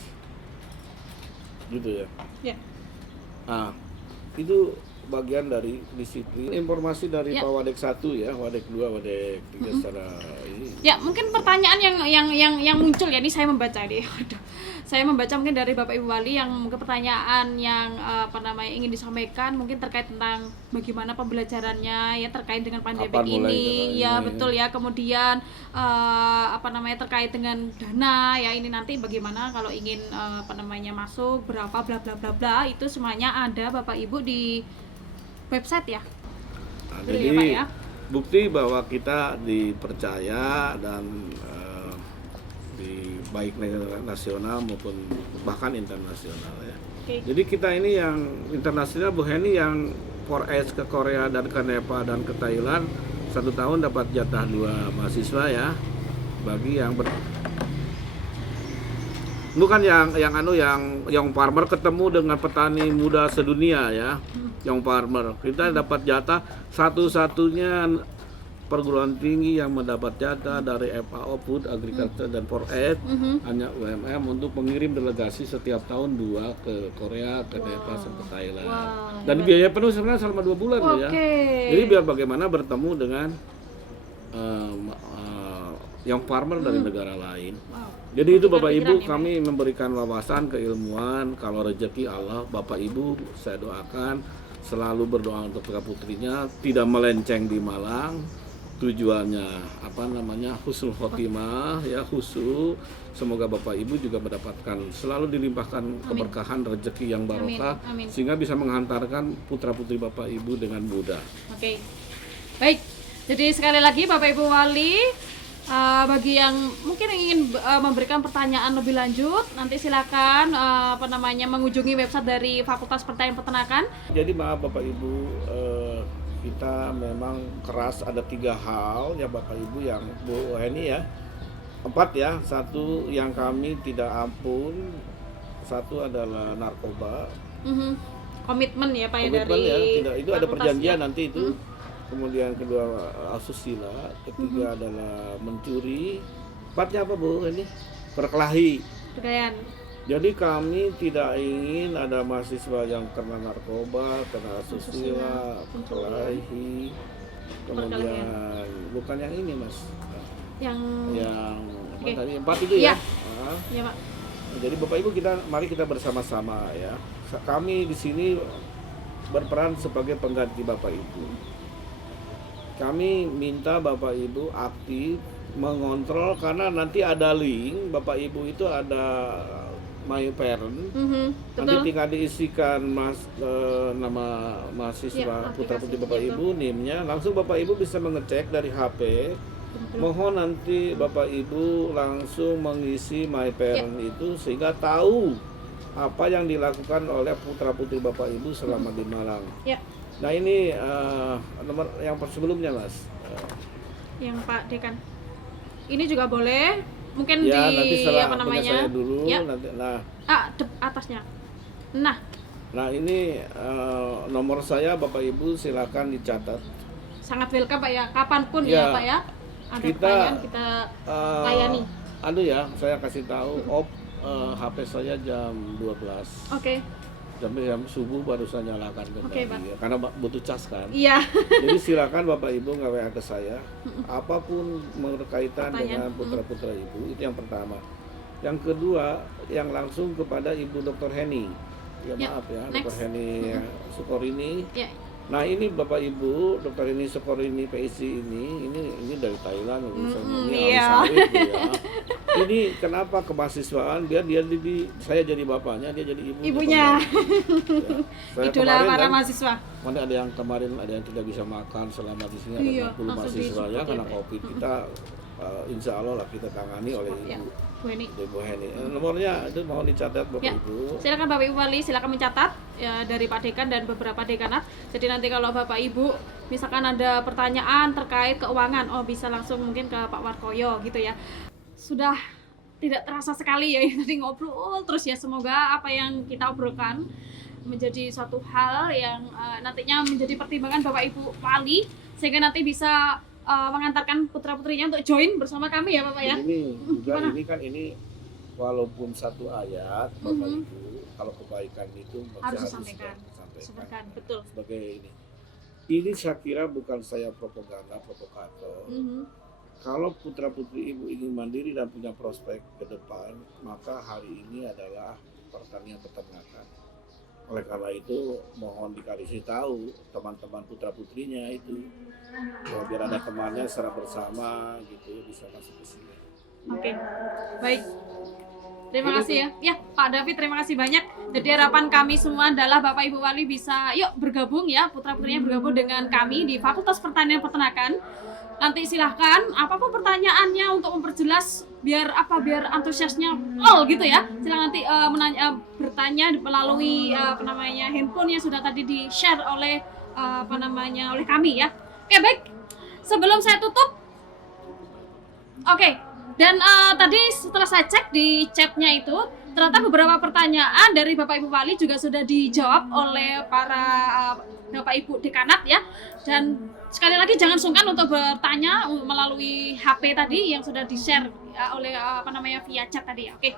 Gitu ya. Nah, itu bagian dari disiplin. Informasi dari Pak Wadek 1 ya, Wadek 2, Wadek 3 secara ini. Ya, mungkin pertanyaan yang muncul ya, ini saya membaca deh. Saya membaca mungkin dari Bapak Ibu Wali yang mungkin pertanyaan yang ingin disampaikan mungkin terkait tentang bagaimana pembelajarannya ya terkait dengan pandemi ini. Ya, betul ya. Kemudian terkait dengan dana ya, ini nanti bagaimana kalau ingin masuk berapa bla bla bla bla, itu semuanya ada Bapak Ibu di website ya. Nah, jadi ya, Pak, ya? Bukti bahwa kita dipercaya dan baik nasional maupun bahkan internasional ya. Jadi kita ini yang internasional Bu Heni yang 4S ke Korea dan ke Nepal dan ke Thailand 1 tahun dapat jatah 2 mahasiswa ya. Bagi yang bukan yang farmer ketemu dengan petani muda sedunia ya. Yang farmer kita dapat jatah satu-satunya perguruan tinggi yang mendapat jatah dari FAO Food Agriculture dan 4S hanya UMM untuk mengirim delegasi setiap tahun 2 ke Korea, ke Nepal, sampai Thailand. Dan biaya penuh sebenarnya selama 2 bulan loh ya. Jadi biar bagaimana bertemu dengan yang farmer dari negara lain. Jadi itu Bapak Ibu kami memberikan wawasan keilmuan. Kalau rezeki Allah, Bapak Ibu saya doakan selalu berdoa untuk putra putrinya tidak melenceng di Malang. Tujuannya husnul khotimah ya, khusus. Semoga Bapak Ibu juga mendapatkan selalu dilimpahkan keberkahan rezeki yang barokah sehingga bisa menghantarkan putra putri Bapak Ibu dengan mudah. Oke. Baik. Jadi sekali lagi Bapak Ibu Wali, bagi yang mungkin ingin memberikan pertanyaan lebih lanjut, nanti silakan mengunjungi website dari Fakultas Pertanian Peternakan. Jadi maaf Bapak Ibu, kita memang keras ada 3 hal ya Bapak Ibu yang Bu Heni ya, 4 ya. 1 yang kami tidak ampun, 1 adalah narkoba. Komitmen ya Pak ya dari ya, tidak, itu ada perjanjian ya? Nanti itu. Kemudian kedua asusila, ketiga adalah mencuri, 4-nya apa Bu Heni? Perkelahi. Jadi kami tidak ingin ada mahasiswa yang kena narkoba, kena asusila, perkelahi, kemudian bukan yang ini Mas, yang tadi 4 itu ya. Iya Pak. Jadi Bapak Ibu mari kita bersama-sama ya. Kami di sini berperan sebagai pengganti Bapak Ibu. Kami minta Bapak Ibu aktif mengontrol karena nanti ada link Bapak Ibu itu ada My Parent, nanti tinggal diisikan nama mahasiswa putra putri Bapak Ibu, NIM-nya, langsung Bapak Ibu bisa mengecek dari HP. Mohon nanti Bapak Ibu langsung mengisi My Parent itu sehingga tahu apa yang dilakukan oleh putra putri Bapak Ibu selama di Malang. Nah ini nomor yang sebelumnya Mas. Yang Pak Dekan. Ini juga boleh. Mungkin Ya di nanti setelah apa punya namanya? saya dulu. Ya. Nanti, Atasnya. Nah, ini nomor saya Bapak Ibu silakan dicatat. sangat welcome Pak ya. Kapanpun ya, Ya, Pak ya. Ada kita, pertanyaan kita layani. Aduh ya, saya kasih tahu HP saya jam 12. Oke. Sampai jam subuh baru saya nyalakan kembali. Pak. Ya, karena butuh cas kan. Iya. Jadi silakan Bapak Ibu nge-WA ke saya apapun berkaitan Pertanyaan. dengan putra-putra Ibu, itu yang pertama. Yang kedua, yang langsung kepada Ibu Dr. Heni. Ya, Ya, maaf ya, next. Dr. Heni Sukorini. Ya. Nah, ini Bapak Ibu, Dr. Heni Sukorini PIC ini dari Thailand misalnya. Ini iya. sawit ya. Ini kenapa kemahasiswaan dia saya jadi bapaknya, dia jadi Ibunya. Ya. Saya Idola kemarin para kan, mahasiswa. mana ada yang kemarin ada yang tidak bisa makan selama di sini Iya, ada 60 langsung mahasiswa ya disupport karena ya, Pak. COVID. Kita insya Allah lah kita tangani oleh Ya, Ibu Bu Heni. Ibu Heni. Nomornya itu mohon dicatat Bapak Ya. Ibu. Silakan Bapak Ibu Wali, silakan mencatat ya, dari Pak Dekan dan beberapa dekanat. Jadi nanti kalau Bapak Ibu misalkan ada pertanyaan terkait keuangan, bisa langsung mungkin ke Pak Warkoyo gitu ya. Sudah tidak terasa sekali ya tadi ngobrol terus ya, semoga apa yang kita obrolkan menjadi suatu hal yang nantinya menjadi pertimbangan Bapak Ibu Wali sehingga nanti bisa mengantarkan putra-putrinya untuk join bersama kami ya Bapak ya. Ini juga Gimana? ini walaupun satu ayat Bapak Ibu, kalau kebaikan itu Harus harus disampaikan. Sampaikan, betul. Sebagai ini. Ini saya kira bukan saya propaganda, provokator. Kalau putra-putri Ibu ingin mandiri dan punya prospek ke depan, maka hari ini adalah pertanian peternakan. Oleh karena itu, mohon dikasih tahu teman-teman putra-putrinya itu, biar ada temannya secara bersama gitu bisa masuk ke sini. Oke, baik. Terima kasih ya. Ya, Pak David, terima kasih banyak. Jadi harapan kami semua adalah Bapak Ibu Wali bisa yuk bergabung ya, putra-putrinya bergabung dengan kami di Fakultas Pertanian Peternakan. Nanti silahkan apapun pertanyaannya untuk memperjelas biar antusiasnya all gitu ya. Silahkan nanti bertanya melalui handphone yang sudah tadi di-share oleh oleh kami ya. Oke, baik. Sebelum saya tutup, dan tadi setelah saya cek di chatnya itu, ternyata beberapa pertanyaan dari Bapak Ibu Wali juga sudah dijawab oleh para Bapak Ibu dekanat ya. Dan sekali lagi jangan sungkan untuk bertanya melalui HP tadi yang sudah di-share oleh via chat tadi ya. Oke.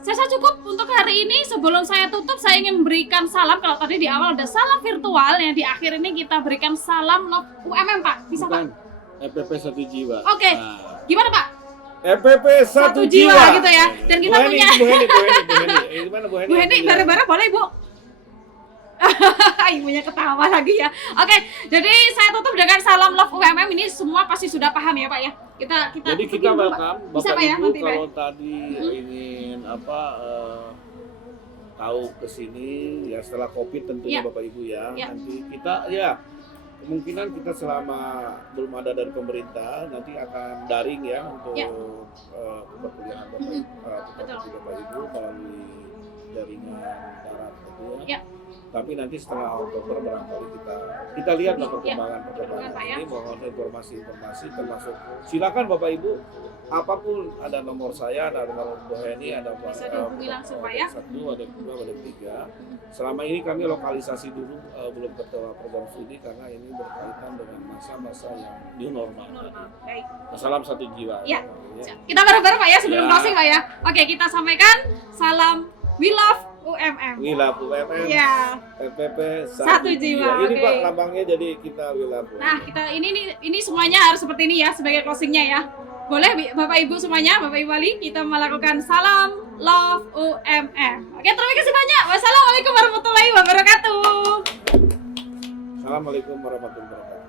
Saya cukup untuk hari ini. Sebelum saya tutup, saya ingin memberikan salam. Kalau tadi di awal ada salam virtual, yang di akhir ini kita berikan salam love UMM Pak. Bisa Bukan. Pak? EPP 1 jiwa. Oke. Nah. Gimana Pak? EPP 1 jiwa jiwa gitu ya. Dan kita Bu Heni, punya Bu Heni. Gimana Bu Heni? Bu Heni, bareng-bareng boleh Bu? Ibunya ketawa lagi ya. Oke, jadi saya tutup dengan salam love UMM. Ini semua pasti sudah paham ya Pak ya. Jadi kita welcome Bisa, Bapak Pak, ya, Ibu nanti, Pak. kalau tadi ingin tahu ke sini ya setelah Covid tentunya Ya. Bapak Ibu ya. Ya. Nanti kita ya kemungkinan kita selama belum ada dari pemerintah nanti akan daring ya untuk Ya. perkuliahan Bapak Ibu melalui jaringan darat gitu ya. Ya. Tapi nanti setelah Oktober barangkali kita lihat lah perkembangan Pak, ya. ini. Mohon informasi termasuk silakan Bapak Ibu apapun, ada nomor saya, ada nomor Bu Heni, ada Bisa dihubungi langsung, Pak, ya. 1, ada 2, ada 3. Selama ini kami lokalisasi dulu belum ketua program studi karena ini berkaitan dengan masa-masa yang new normal. Baik. Salam 1 jiwa. Ya. Ya. Kita bareng-bareng Pak ya sebelum Ya. closing Pak ya. Oke, kita sampaikan salam We Love UMM. Wilap UMM. Ya. PPP 1 jiwa. Ini Oke. Pak lambangnya jadi kita Wilap. Nah, kita ini semuanya harus seperti ini ya sebagai closingnya ya. Boleh Bapak Ibu semuanya, Bapak Ibu Wali, kita melakukan salam love UMM. Oke, terima kasih banyak. Wassalamualaikum warahmatullahi wabarakatuh. Assalamualaikum warahmatullahi wabarakatuh.